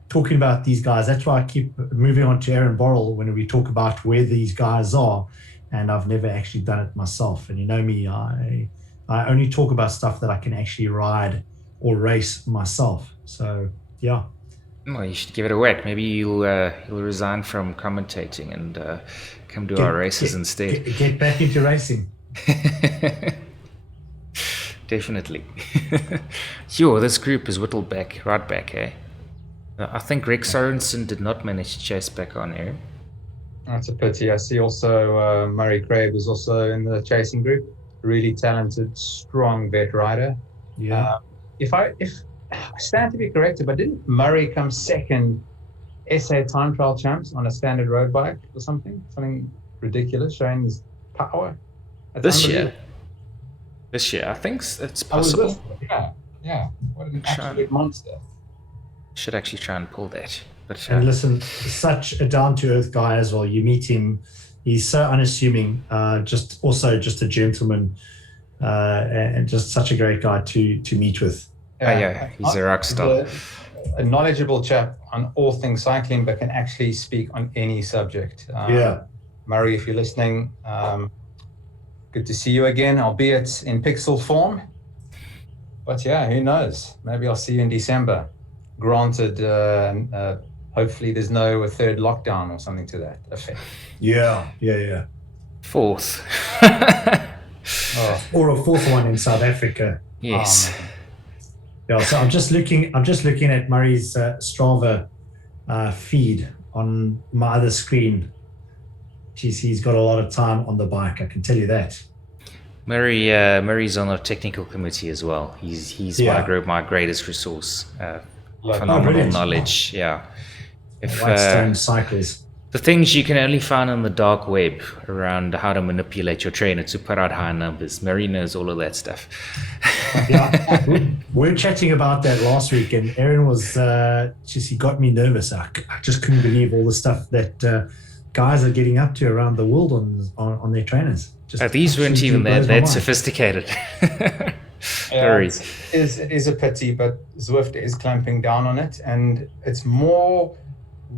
talking about these guys. That's why I keep moving on to Aaron Borrell when we talk about where these guys are, and I've never actually done it myself. And you know me, I only talk about stuff that I can actually ride or race myself. So yeah. Well, you should give it a whack. Maybe you'll resign from commentating and come to our races instead. Get back into racing. Definitely. Sure, this group is whittled right back, eh? I think Greg Sorensen did not manage to chase back on air. That's a pity. I see also Murray Craig is also in the chasing group. Really talented, strong vet rider. Yeah. If I stand to be corrected, but didn't Murray come second SA time trial champs on a standard road bike or something? Something ridiculous, showing his power. That's This year, I think it's possible. Yeah. What an absolute monster. Should actually try and pull that. But and listen, such a down-to-earth guy as well. You meet him, he's so unassuming, just a gentleman, and just such a great guy to meet with. Yeah, he's a rock star. A knowledgeable chap on all things cycling, but can actually speak on any subject. Murray, if you're listening, good to see you again, albeit in pixel form. But yeah, who knows? Maybe I'll see you in December. Granted, hopefully there's no third lockdown or something to that effect. Yeah. Fourth. Or a fourth one in South Africa. Yes. Yeah, so I'm just looking at Murray's Strava feed on my other screen. Jeez, he's got a lot of time on the bike, I can tell you that. Murray's on our technical committee as well. He's my greatest resource. Phenomenal knowledge. Yeah. Whitestone Cycles. The things you can only find on the dark web around how to manipulate your trainer to put out high numbers. Marina knows all of that stuff. Yeah, we were chatting about that last week, and Erin was he got me nervous. I just couldn't believe all the stuff that guys are getting up to around the world on their trainers. These weren't even that sophisticated. It is a pity, but Zwift is clamping down on it, and it's more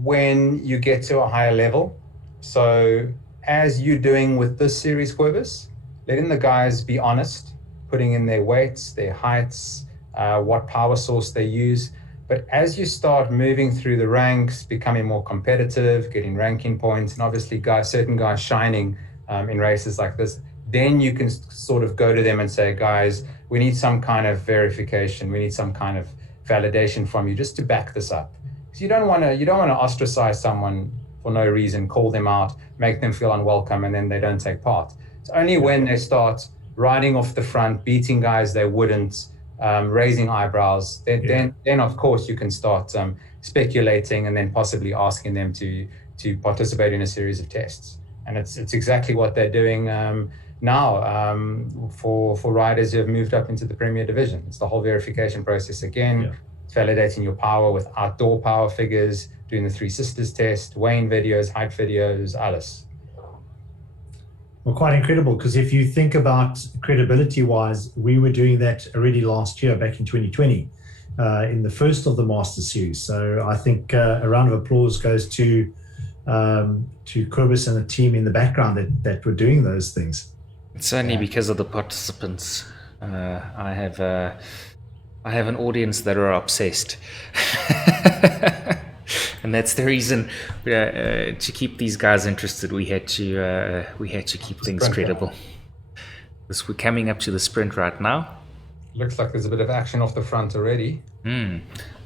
when you get to a higher level. So as you're doing with this series, Corvus, letting the guys be honest, putting in their weights, their heights, what power source they use. But as you start moving through the ranks, becoming more competitive, getting ranking points, and obviously certain guys shining in races like this, then you can sort of go to them and say, guys, we need some kind of verification. We need some kind of validation from you just to back this up. So you don't want to ostracize someone for no reason, call them out, make them feel unwelcome, and then they don't take part. It's only when they start riding off the front, beating guys they wouldn't, raising eyebrows, then of course you can start speculating and then possibly asking them to participate in a series of tests. And it's exactly what they're doing now for riders who have moved up into the Premier Division. It's the whole verification process again. Yeah. Validating your power with outdoor power figures, doing the Three Sisters test, weighing videos, height videos, alles. Well, quite incredible, because if you think about credibility-wise, we were doing that already last year, back in 2020, in the first of the Masters Series. So I think a round of applause goes to Kobus and the team in the background that were doing those things. It's only because of the participants. I have an audience that are obsessed. And that's the reason to keep these guys interested. We had to keep things credible. We're coming up to the sprint right now. Looks like there's a bit of action off the front already.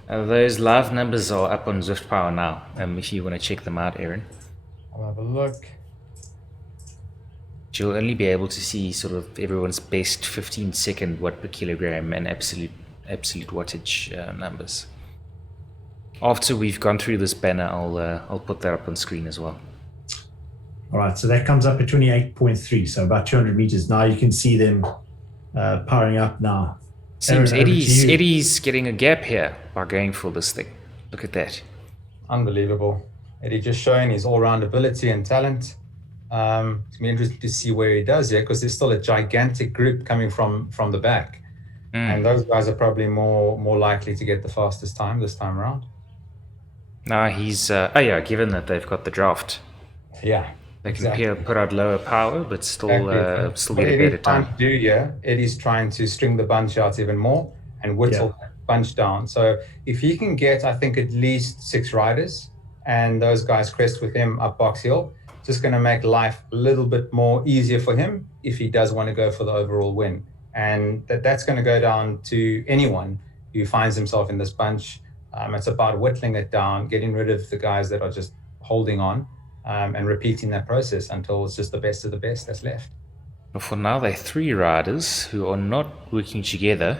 Those live numbers are up on Zwift Power now. If you want to check them out, Aaron. I'll have a look. You'll only be able to see sort of everyone's best 15-second watt per kilogram and absolute wattage numbers. After we've gone through this banner, I'll put that up on screen as well. All right, so that comes up at 28.3, so about 200 meters. Now you can see them powering up now. Seems Eddie's getting a gap here by going for this thing. Look at that. Unbelievable. Eddie just showing his all-round ability and talent. It's going to be interesting to see where he does here, because there's still a gigantic group coming from the back. And those guys are probably more likely to get the fastest time this time around. No, he's given that they've got the draft. Yeah. They can put out lower power, but still get a better time. Eddie's trying to string the bunch out even more and whittle that bunch down. So if he can get, I think, at least 6 riders and those guys crest with him up Box Hill, just going to make life a little bit more easier for him if he does want to go for the overall win. And that's going to go down to anyone who finds himself in this bunch. It's about whittling it down, getting rid of the guys that are just holding on, and repeating that process until it's just the best of the best that's left. But for now, they're 3 riders who are not working together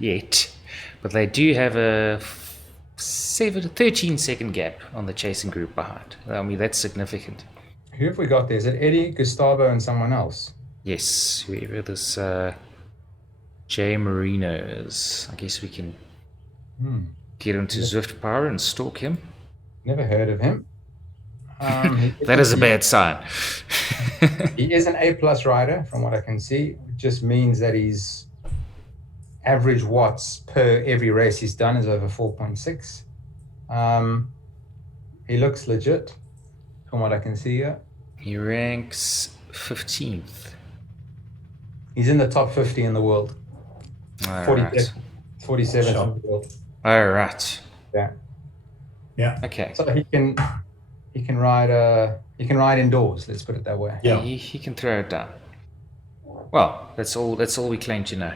yet, but they do have a 13-second gap on the chasing group behind. I mean, that's significant. Who have we got there? Is it Eddie, Gustavo, and someone else? Yes, whoever this Jay Marino is. I guess we can get into Zwift Power and stalk him. Never heard of him. That is a bad sign. He is an A+ rider, from what I can see. It just means that his average watts per every race he's done is over 4.6. He looks legit, from what I can see here. He ranks 15th. He's in the top 50 in the world. 47th in the world. All right. Yeah. Okay. So he can ride indoors. Let's put it that way. Yeah. He can throw it down. Well, that's all we claim to know.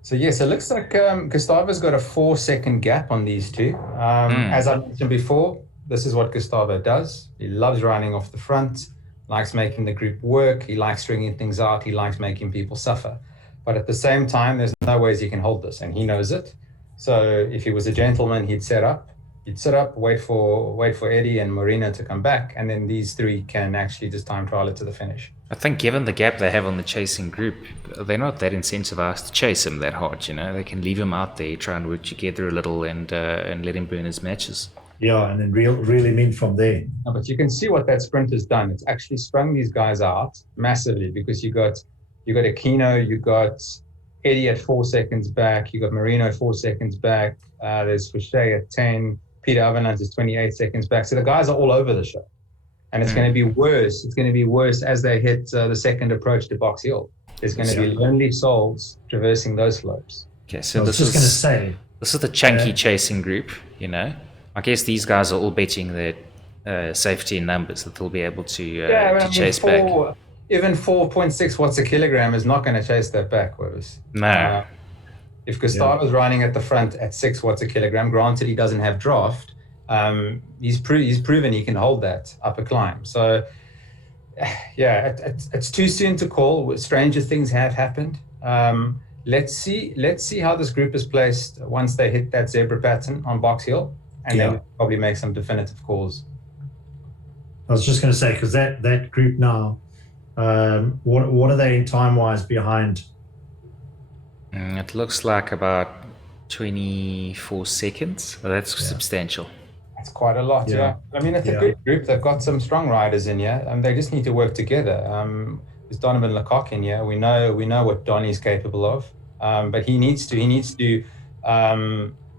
So it looks like Gustavo's got a 4-second gap on these two. As I mentioned before, this is what Gustavo does. He loves riding off the front, likes making the group work, he likes stringing things out, he likes making people suffer. But at the same time, there's no ways he can hold this, and he knows it. So if he was a gentleman, he'd set up. you'd sit up, wait for Eddie and Marino to come back, and then these three can actually just time trial it to the finish. I think given the gap they have on the chasing group, they're not that incentivized to chase him that hard. They can leave him out there, try and work together a little, and let him burn his matches. Yeah, and then reel him in from there. No, but you can see what that sprint has done. It's actually strung these guys out massively, because you got Aquino, you got Eddie at 4 seconds back, you got Marino 4 seconds back, there's Fouché at 10, Peter Avenant is 28 seconds back. So the guys are all over the show. And it's going to be worse. It's going to be worse as they hit the second approach to Box Hill. There's going to be lonely souls traversing those slopes. Okay, so this is the chunky chasing group, I guess these guys are all betting that safety in numbers, that they'll be able to chase back. Even 4.6 watts a kilogram is not going to chase that back, Webers. No. If Gustavo's running at the front at 6 watts a kilogram, granted he doesn't have draft, he's proven he can hold that upper climb. So, yeah, it's too soon to call. Stranger things have happened. Let's see how this group is placed once they hit that zebra pattern on Box Hill, and then we'll probably make some definitive calls. I was just going to say, because that group now, what are they in time-wise behind? It looks like about 24 seconds. Well, that's substantial. That's quite a lot, yeah. I mean, it's a good group. They've got some strong riders in here, and they just need to work together. There's Donovan Lecoq in here. We know what Donnie's capable of, but he needs to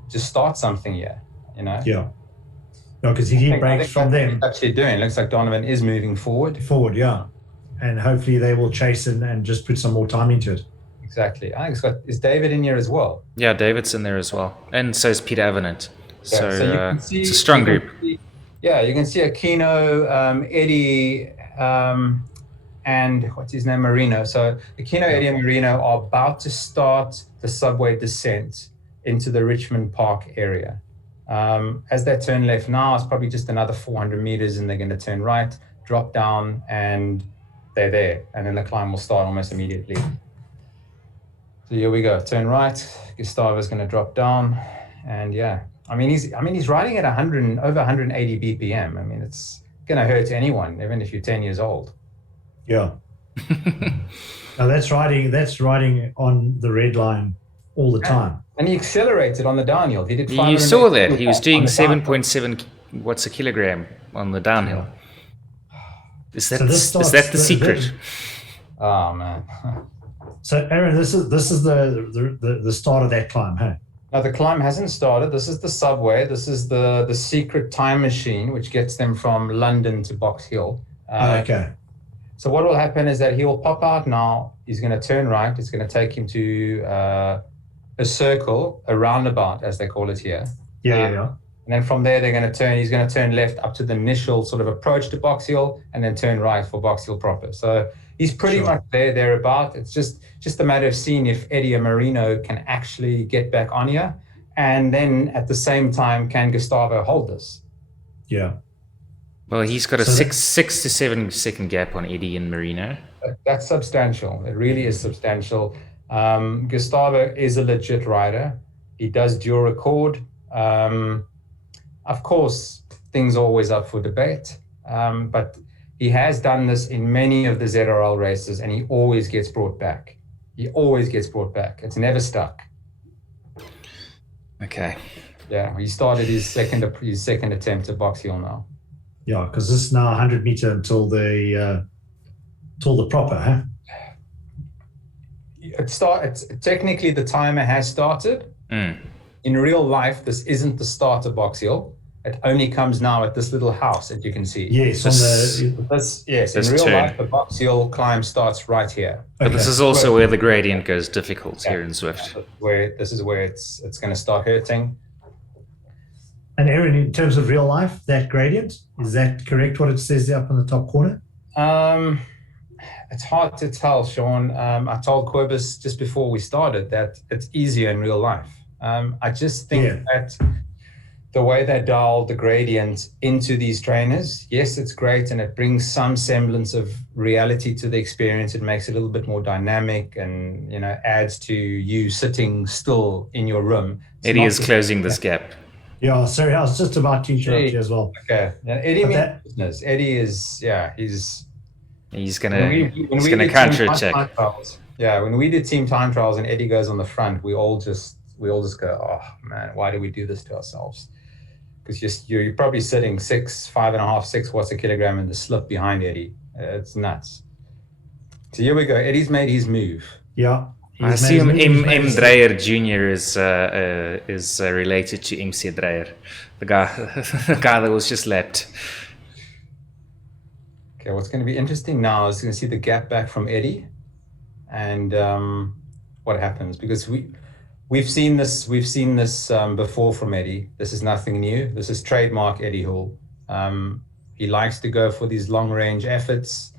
just start something here, Yeah. No, because he breaks from them. Actually doing. Looks like Donovan is moving forward. Yeah. And hopefully they will chase and just put some more time into it. Exactly. I think is David in here as well? Yeah, David's in there as well. And so is Peter Avenant. So you can see, it's a strong group. You can see Aquino, Eddie, and what's his name, Marino. So Aquino, Eddie, and Marino are about to start the subway descent into the Richmond Park area. As they turn left now, it's probably just another 400 meters, and they're going to turn right, drop down, and they're there. And then the climb will start almost immediately. So here we go. Turn right. Gustavo's going to drop down, and he's riding at over 180 BPM. I mean, it's going to hurt anyone, even if you're 10 years old. Yeah. Now that's riding on the red line all the time. And he accelerated on the downhill. He did. You saw that he was doing 7.7 watts a kilogram on the downhill. Is that the secret? Oh man. So Aaron, this is the start of that climb, huh? No, the climb hasn't started. This is the subway. This is the secret time machine, which gets them from London to Box Hill. Okay. So what will happen is that he will pop out now. He's going to turn right. It's going to take him to a circle, a roundabout, as they call it here. Yeah. And then from there, he's going to turn left up to the initial sort of approach to Box Hill, and then turn right for Box Hill proper. So he's pretty much thereabout. It's just a matter of seeing if Eddie and Marino can actually get back on here. And then at the same time, can Gustavo hold this? Yeah. Well, he's got a 6 to 7 second gap on Eddie and Marino. That's substantial. It really is substantial. Gustavo is a legit rider. He does dual record. Of course, things are always up for debate, but he has done this in many of the ZRL races, and he always gets brought back. It's never stuck. Okay. Yeah, he started his second attempt at Box Hill now. Yeah, because this is now 100 meter until the proper, huh? It's technically the timer has started. In real life, this isn't the start of Box Hill. It only comes now at this little house that you can see. Yes, in real life, the Box Hill climb starts right here. But this is also where the gradient goes difficult here in Zwift. This is where it's going to start hurting. And Aaron, in terms of real life, that gradient, is that correct what it says there up in the top corner? It's hard to tell, Sean. I told Quibus just before we started that it's easier in real life. I just think that the way they dial the gradient into these trainers, yes, it's great, and it brings some semblance of reality to the experience. It makes it a little bit more dynamic, and adds to you sitting still in your room. Eddie is closing this gap. Yeah, sorry, I was just about to interrupt you as well. Okay. Yeah, Eddie But means that- business. Eddie is, yeah, he's He's when gonna we he's gonna did counter team attack. time trials, yeah, when we did team time trials and Eddie goes on the front, we all just go, oh man, why do we do this to ourselves? Because you're probably sitting 5.5, 6 watts a kilogram in the slip behind Eddie. It's nuts. So here we go. Eddie's made his move. Yeah. I he's assume made his move, M he's made Dreyer Jr. is related to MC Dreyer, the guy the guy that was just lapped. Okay, what's going to be interesting now is going to see the gap back from Eddie, and what happens, because we've seen this before from Eddie. This is nothing new. This is trademark Eddie Hall. He likes to go for these long range efforts.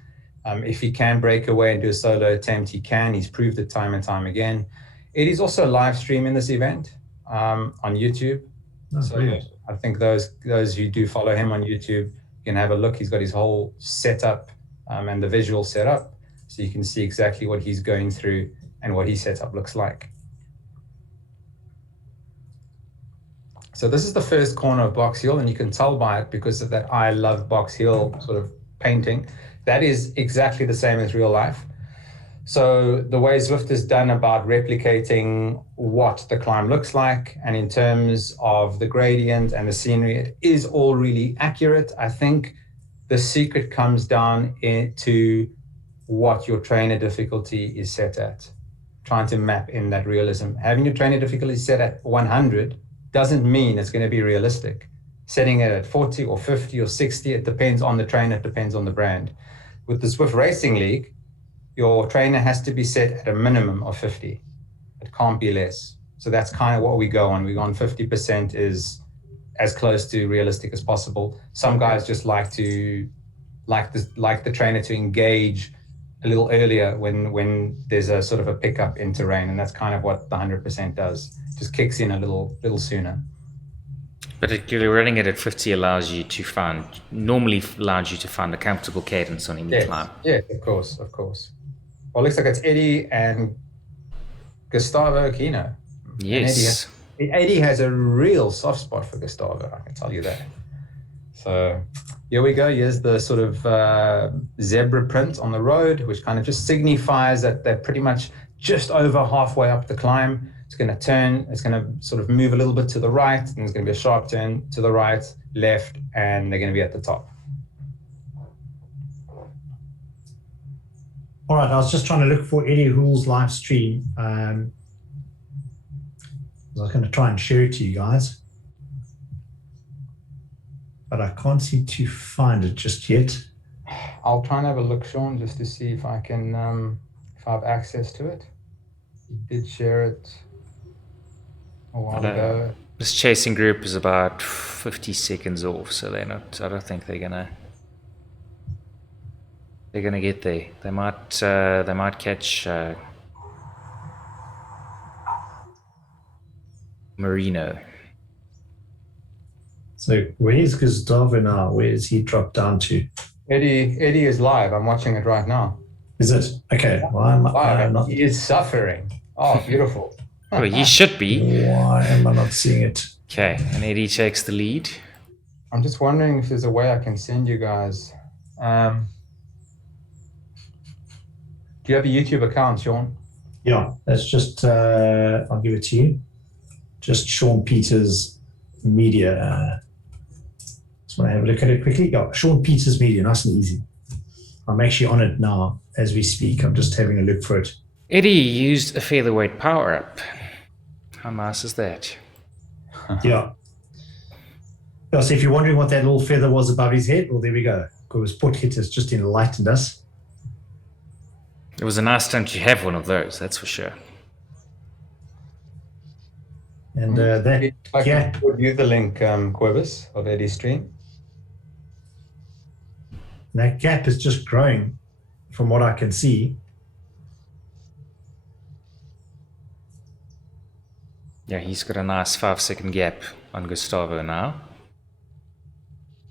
If he can break away and do a solo attempt, he can. He's proved it time and time again. Eddie's also live streaming this event on YouTube. Oh, So brilliant. I think those who do follow him on YouTube can have a look. He's got his whole setup and the visual setup, so you can see exactly what he's going through and what his setup looks like. So this is the first corner of Box Hill, and you can tell by it because of that I love Box Hill sort of painting. That is exactly the same as real life. So the way Zwift is done about replicating what the climb looks like, and in terms of the gradient and the scenery, it is all really accurate. I think the secret comes down into what your trainer difficulty is set at, trying to map in that realism. Having your trainer difficulty set at 100 doesn't mean it's going to be realistic. Setting it at 40 or 50 or 60, it depends on the trainer, it depends on the brand. With the Zwift Racing League, your trainer has to be set at a minimum of 50. It can't be less. So that's kind of what we go on. We go on 50% is as close to realistic as possible. Some guys just like the trainer to engage a little earlier when there's a sort of a pickup in terrain, and that's kind of what the 100% does. Just kicks in a little sooner. Particularly running it at 50 allows you to find a comfortable cadence on any climb. Yes, of course. Well, it looks like it's Eddie and Gustavo Aquino. Yes. And Eddie has a real soft spot for Gustavo, I can tell you that. So here we go. Here's the sort of zebra print on the road, which kind of just signifies that they're pretty much just over halfway up the climb. It's going to turn, it's going to sort of move a little bit to the right, and there's going to be a sharp turn to the right, left, and they're going to be at the top. All right, I was just trying to look for Eddie Hull's live stream. I was going to try and share it to you guys, but I can't seem to find it just yet. I'll try and have a look, Sean, just to see if I can, if I have access to it. He did share it a while ago. This chasing group is about 50 seconds off, so I don't think they're gonna get there. They might catch Marino. So where's Gustavo now? Where is he dropped down to? Eddie is live. I'm watching it right now. Is it? Okay. Why am I Live. not? He is suffering. Oh, beautiful. Well, he should be. Why am I not seeing it? Okay, and Eddie takes the lead. I'm just wondering if there's a way I can send you guys. Do you have a YouTube account, Sean? Yeah, that's just, I'll give it to you. Just Sean Peters Media. Just want to have a look at it quickly. Yeah, Sean Peters Media, nice and easy. I'm actually on it now as we speak. I'm just having a look for it. Eddie used a featherweight power up. How nice is that? Yeah. Yeah, so if you're wondering what that little feather was above his head, well, there we go. Because Put has just enlightened us. It was a nice time to have one of those, that's for sure. And that, I yeah. can review the link, Quibus, of Eddie's stream. That gap is just growing from what I can see. Yeah, he's got a nice 5-second gap on Gustavo now.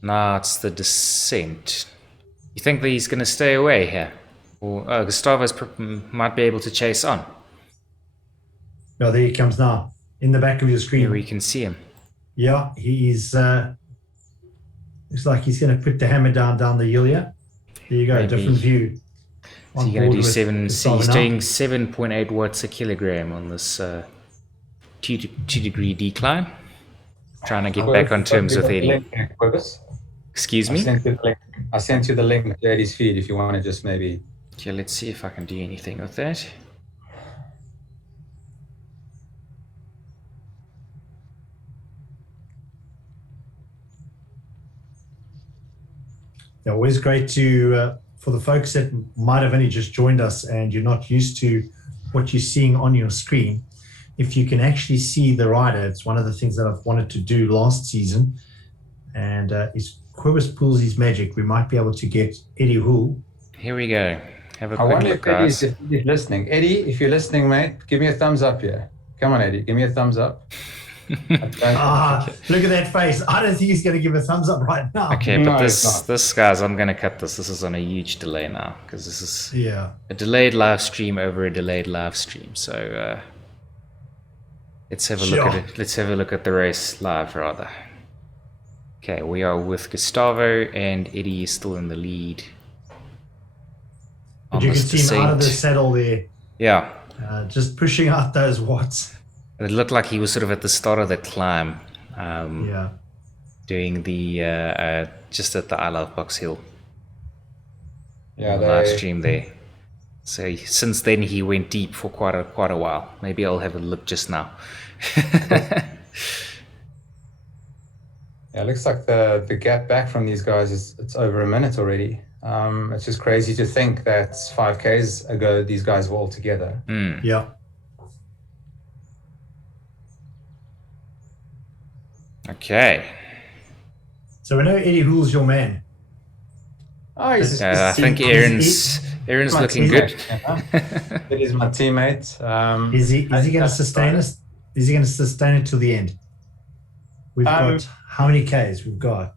Now it's the descent. You think that he's going to stay away here? Or Gustavo might be able to chase on. Oh, there he comes now. In the back of your screen. Here we can see him. Yeah, he's looks like he's going to put the hammer down the hill here. There you go, Maybe. different view. So you're going to do he's doing 7.8 watts a kilogram on this 2-degree decline. Trying to get back on terms with Eddie. Excuse me? I sent you the link to Eddie's feed if you want to just maybe... Okay, let's see if I can do anything with that. Yeah, always great to, for the folks that might have only just joined us and you're not used to what you're seeing on your screen, if you can actually see the rider, it's one of the things that I've wanted to do last season. And if Quibus pulls his magic, we might be able to get Eddie Hull. Here we go. Have a I quick wonder look, if guys. Eddie's listening. Eddie, if you're listening, mate, give me a thumbs up here. Come on, Eddie, give me a thumbs up. Look at that face. I don't think he's going to give a thumbs up right now. Okay, No, but it's not. this guys, I'm going to cut this. This is on a huge delay now because this is Yeah. a delayed live stream over a delayed live stream. So let's have a look at it. Let's have a look at the race live, rather. Okay, we are with Gustavo and Eddie is still in the lead. But you can Almost see him out of the descent. saddle there, Yeah, just pushing out those watts. it looked like he was sort of at the start of the climb, Yeah. doing the just at the I Love Box Hill Yeah, live stream there. So since then he went deep for quite a while. Maybe I'll have a look just now. Yeah, it looks like the gap back from these guys it's over a minute already. It's just crazy to think that 5Ks ago these guys were all together. Yeah. Okay. So we know Eddie Hull's your man. Oh, he's I think Aaron's my looking teammate, good. It is my teammate. Is he going to sustain us? Is he going to sustain it till the end? We've got how many Ks? We've got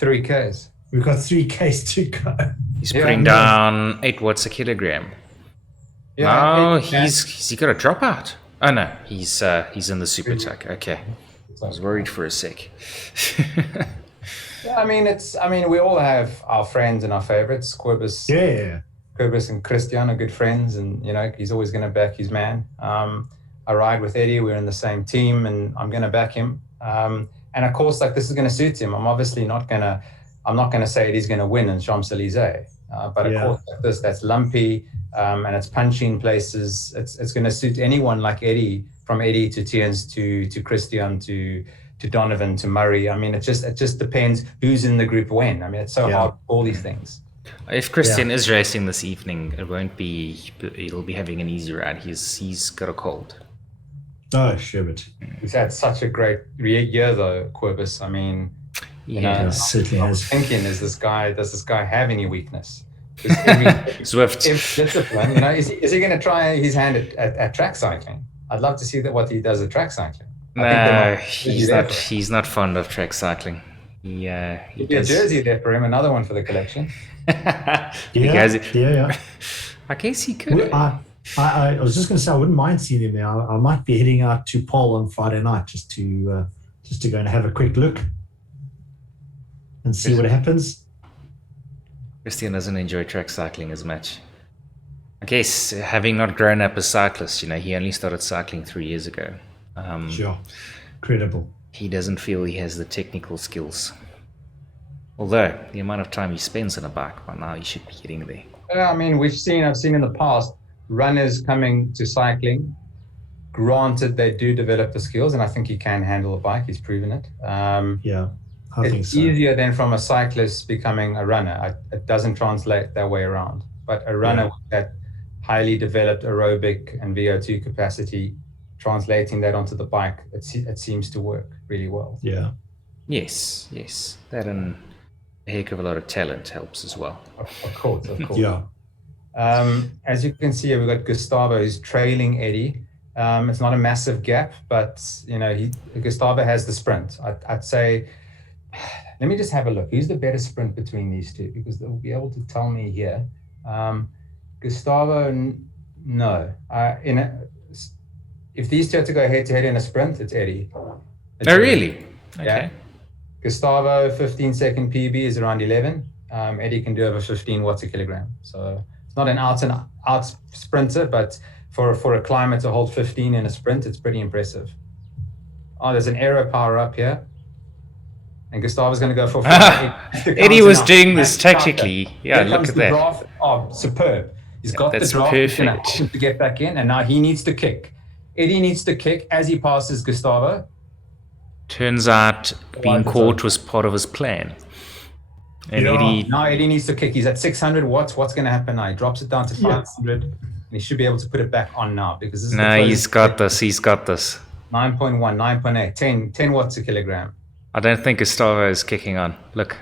3Ks. We've got 3 Ks to go. He's Yeah, putting down 8 watts a kilogram. No, he's he got a dropout. Oh no, he's in the super tuck. Okay, I was worried for a sec. Yeah, I mean, we all have our friends and our favorites. Quibus and Christian are good friends, and he's always going to back his man. I ride with Eddie. We're in the same team, and I'm going to back him. And of course, like, this is going to suit him. I'm obviously not going to say Eddie's going to win in Champs-Élysées. But of course, like this, that's lumpy, and it's punchy in places. It's going to suit anyone like Eddie, from Eddie to Tiens to Christian to Donovan to Murray. I mean, it just depends who's in the group when. I mean, it's so hard, all these things. If Christian is racing this evening, he'll be having an easy ride. He's got a cold. Oh, Sherbet. He's had such a great year though, Quibus. I mean, certainly I was has. thinking, does this guy have any weakness? Swift. If discipline, is he going to try his hand at track cycling? I'd love to see what he does at track cycling. No, he's not fond of track cycling. He There'd be a does. jersey there for him, another one for the collection. Yeah. I guess he could. I was just going to say I wouldn't mind seeing him there. I might be heading out to Pole on Friday night just to go and have a quick look and see what happens. Christian doesn't enjoy track cycling as much. I guess having not grown up a cyclist, he only started cycling 3 years ago. Sure, credible. He doesn't feel he has the technical skills. Although the amount of time he spends on a bike, by now he should be getting there. I mean, I've seen in the past runners coming to cycling. Granted, they do develop the skills, and I think he can handle a bike. He's proven it. I think It's so. easier than from a cyclist becoming a runner. It doesn't translate that way around. But a runner with that highly developed aerobic and VO2 capacity, translating that onto the bike, it seems to work really well. Yeah. Yes. That and a heck of a lot of talent helps as well. Of course. Yeah. As you can see here, we've got Gustavo who's trailing Eddie. It's not a massive gap, but Gustavo has the sprint. I'd say, let me just have a look. Who's the better sprint between these two? Because they'll be able to tell me here. Gustavo, no. If these two had to go head to head in a sprint, it's Eddie. It's Oh, a- really? Yeah. Okay. Gustavo, 15-second PB is around 11. Eddie can do over 15 watts a kilogram. So it's not an out sprinter, but for a climber to hold 15 in a sprint, it's pretty impressive. Oh, there's an aero power up here. And Gustavo's going to go for Eddie was doing this tactically. Yeah, Here look comes at the that. draft. Oh, superb. He's got the That's draft. He's going to perfect. help him to get back in, and now he needs to kick. Eddie needs to kick as he passes Gustavo. Turns out being it's caught was part of his plan. And Yeah. Eddie, Now Eddie needs to kick. He's at 600 watts. What's going to happen now? He drops it down to 500, and he should be able to put it back on now because this is no, the he's got this. He's got this. 9.1, 9.8, 10 watts a kilogram. I don't think Gustavo is kicking on. Look.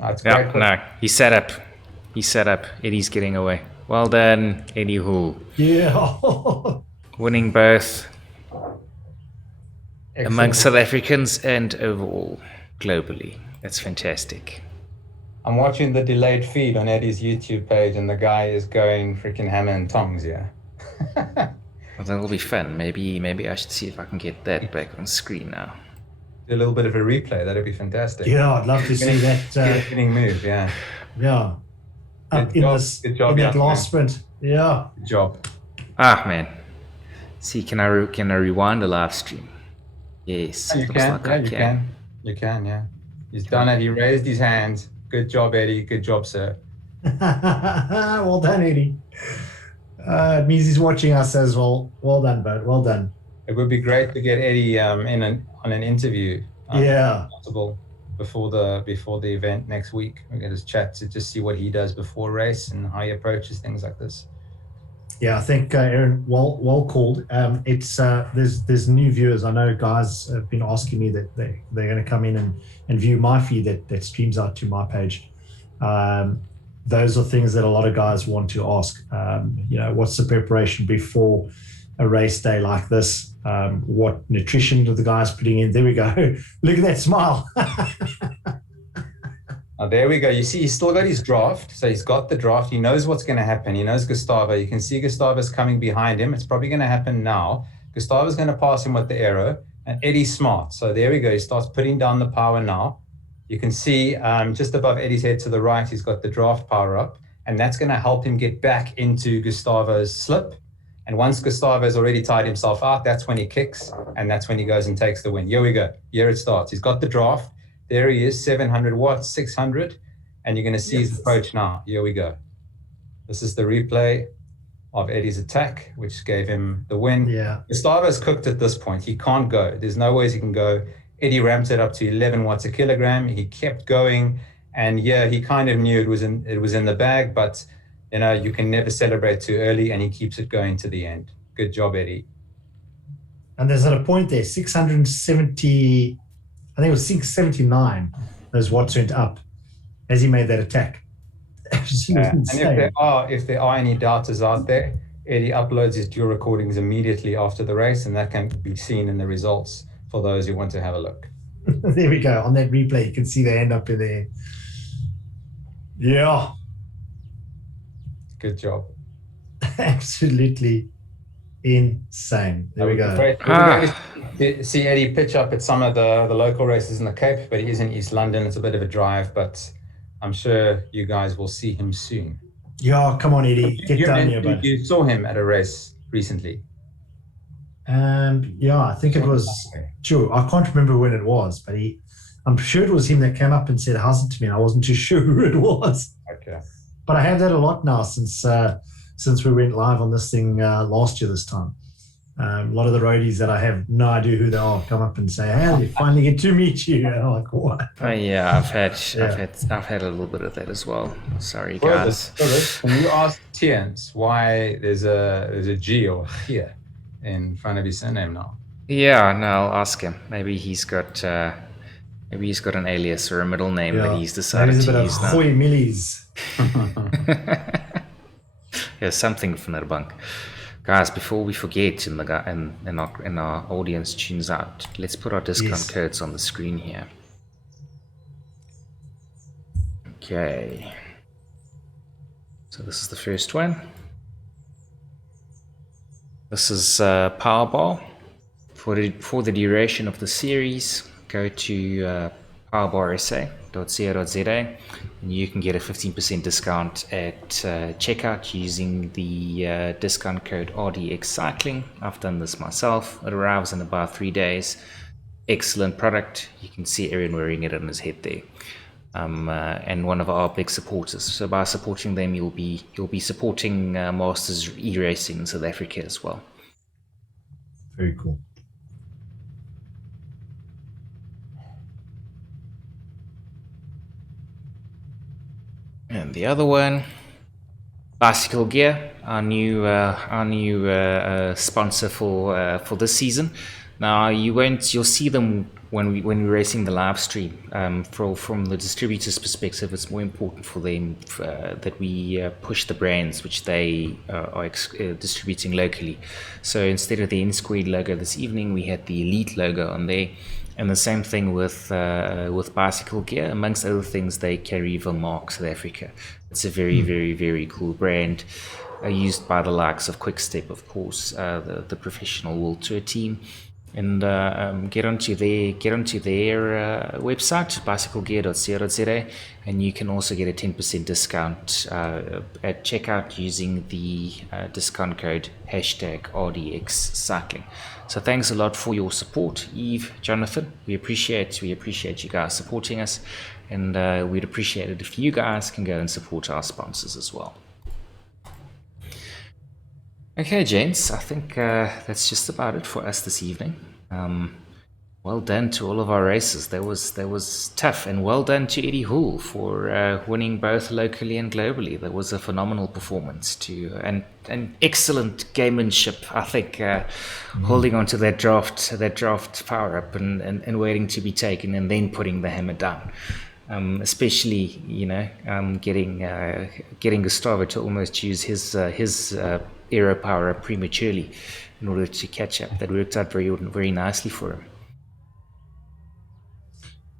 It's Yeah, great. no. He set up. He set up. Eddie's getting away. Well done, Eddie Hall. Yeah. Winning both Excellent. among South Africans and overall globally. That's fantastic. I'm watching the delayed feed on Eddie's YouTube page, and the guy is going freaking hammer and tongs, yeah. Well, that'll be fun. Maybe I should see if I can get that back on screen now. Do a little bit of a replay. That'd be fantastic. Yeah, I'd love to see that. Winning move, yeah. Yeah. Up Good in, job. this, Good job, in that young last sprint. Yeah. Good job. Ah, man. See, can I rewind the live stream? Yes. You looks can, like yeah, I you can. You can, yeah. He's done it. He raised his hands. Good job, Eddie. Good job, sir. Well done, Eddie. It means he's watching us as well. Well done, bud. Well done. It would be great to get Eddie on an interview. Yeah. if possible before the event next week. We're going to chat to just see what he does before race and how he approaches things like this. Yeah, I think Aaron, well called. It's there's new viewers. I know guys have been asking me that they're going to come in and view my feed that streams out to my page. Those are things that a lot of guys want to ask. What's the preparation before a race day like this? What nutrition are the guys putting in? There we go. Look at that smile. There we go. You see, he's still got his draft. So he's got the draft. He knows what's going to happen. He knows Gustavo. You can see Gustavo's coming behind him. It's probably going to happen now. Gustavo's going to pass him with the arrow. And Eddie's smart. So there we go. He starts putting down the power now. You can see just above Eddie's head to the right, he's got the draft power up. And that's going to help him get back into Gustavo's slip. And once Gustavo's already tied himself out, that's when he kicks. And that's when he goes and takes the win. Here we go. Here it starts. He's got the draft. There he is, 700 watts, 600. And you're going to see his approach now. Here we go. This is the replay of Eddie's attack, which gave him the win. Yeah. Gustavo's cooked at this point. He can't go. There's no ways he can go. Eddie ramped it up to 11 watts a kilogram. He kept going. And yeah, he kind of knew it was in the bag, but you can never celebrate too early, and he keeps it going to the end. Good job, Eddie. And there's at a point there, 670, I think it was 679, those watts went up as he made that attack. And if there are any doubters out there, Eddie uploads his dual recordings immediately after the race, and that can be seen in the results for those who want to have a look. There we go. On that replay, you can see the hand up in there. Yeah. Good job. Absolutely insane. There we go. Great. See Eddie pitch up at some of the local races in the Cape, but he is in East London. It's a bit of a drive, but I'm sure you guys will see him soon. Yeah, come on, Eddie. Get down here, bud. You saw him at a race recently. Yeah, I think it was, sure, I can't remember when it was, but I'm sure it was him that came up and said how's it to me, and I wasn't too sure who it was. Okay. But I have that a lot now since we went live on this thing last year this time. A lot of the roadies that I have no idea who they are come up and say, "Hey, you finally get to meet you." And I'm like, "What?" Oh yeah, I've had a little bit of that as well. Sorry, guys. Can you ask Tiens why there's a G or here in front of his surname now? Yeah, no, I'll ask him. Maybe he's got an alias or a middle name that he's decided to use now. Goeie millies. Yeah, something from that bunk. Guys, before we forget and our audience tunes out, let's put our discount codes on the screen here. Okay. So this is the first one. This is Powerball. For the duration of the series, go to powerbarsa.co.za and you can get a 15% discount at checkout using the discount code RDX Cycling. I've done this myself. It arrives in about 3 days. Excellent product. You can see Aaron wearing it on his head there. And one of our big supporters. So by supporting them, you'll be supporting Masters e-racing in South Africa as well. Very cool. And the other one, Bicycle Gear, our new sponsor for this season. Now you'll see them when we're racing the live stream. From the distributor's perspective, it's more important for them that we push the brands which they are distributing locally. So instead of the N Squared logo this evening, we had the Elite logo on there. And the same thing with Bicycle Gear. Amongst other things, they carry Vermaak South Africa. It's a very, very, very cool brand, used by the likes of Quickstep, of course, the professional World Tour team. And get onto their website, bicyclegear.co.za, and you can also get a 10% discount at checkout using the discount code #RDX Cycling. So thanks a lot for your support, Eve, Jonathan. We appreciate you guys supporting us, and we'd appreciate it if you guys can go and support our sponsors as well. Okay, gents, I think that's just about it for us this evening. Well done to all of our racers. That was tough, and well done to Eddie Houle for winning both locally and globally. That was a phenomenal performance and excellent gamemanship. I think holding on to that draft power up and waiting to be taken and then putting the hammer down. Especially getting Gustavo to almost use his aero power up prematurely in order to catch up. That worked out very, very nicely for him.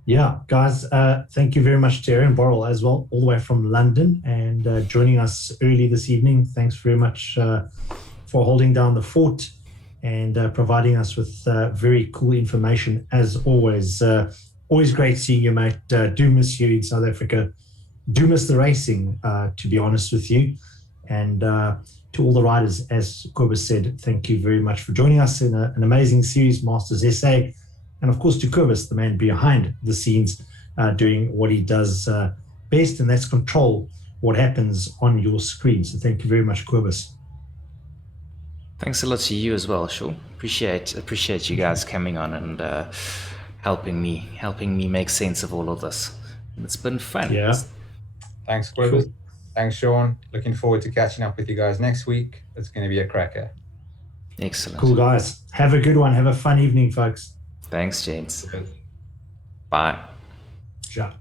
Yeah, guys, thank you very much to Aaron Borrell as well, all the way from London, and joining us early this evening. Thanks very much for holding down the fort and providing us with very cool information as always. Always great seeing you, mate. Do miss you in South Africa. Do miss the racing, to be honest with you. And to all the riders, as Kobus said, thank you very much for joining us in an amazing series, Masters SA. And of course to Kobus, the man behind the scenes, doing what he does best, and that's control what happens on your screen. So thank you very much, Kobus. Thanks a lot to you as well, Shaw. Appreciate you guys coming on and helping me make sense of all of this. It's been fun. Yeah. Thanks, Kobus. Cool. Thanks, Sean. Looking forward to catching up with you guys next week. It's going to be a cracker. Excellent. Cool, guys. Have a good one. Have a fun evening, folks. Thanks, James. Bye. Ciao.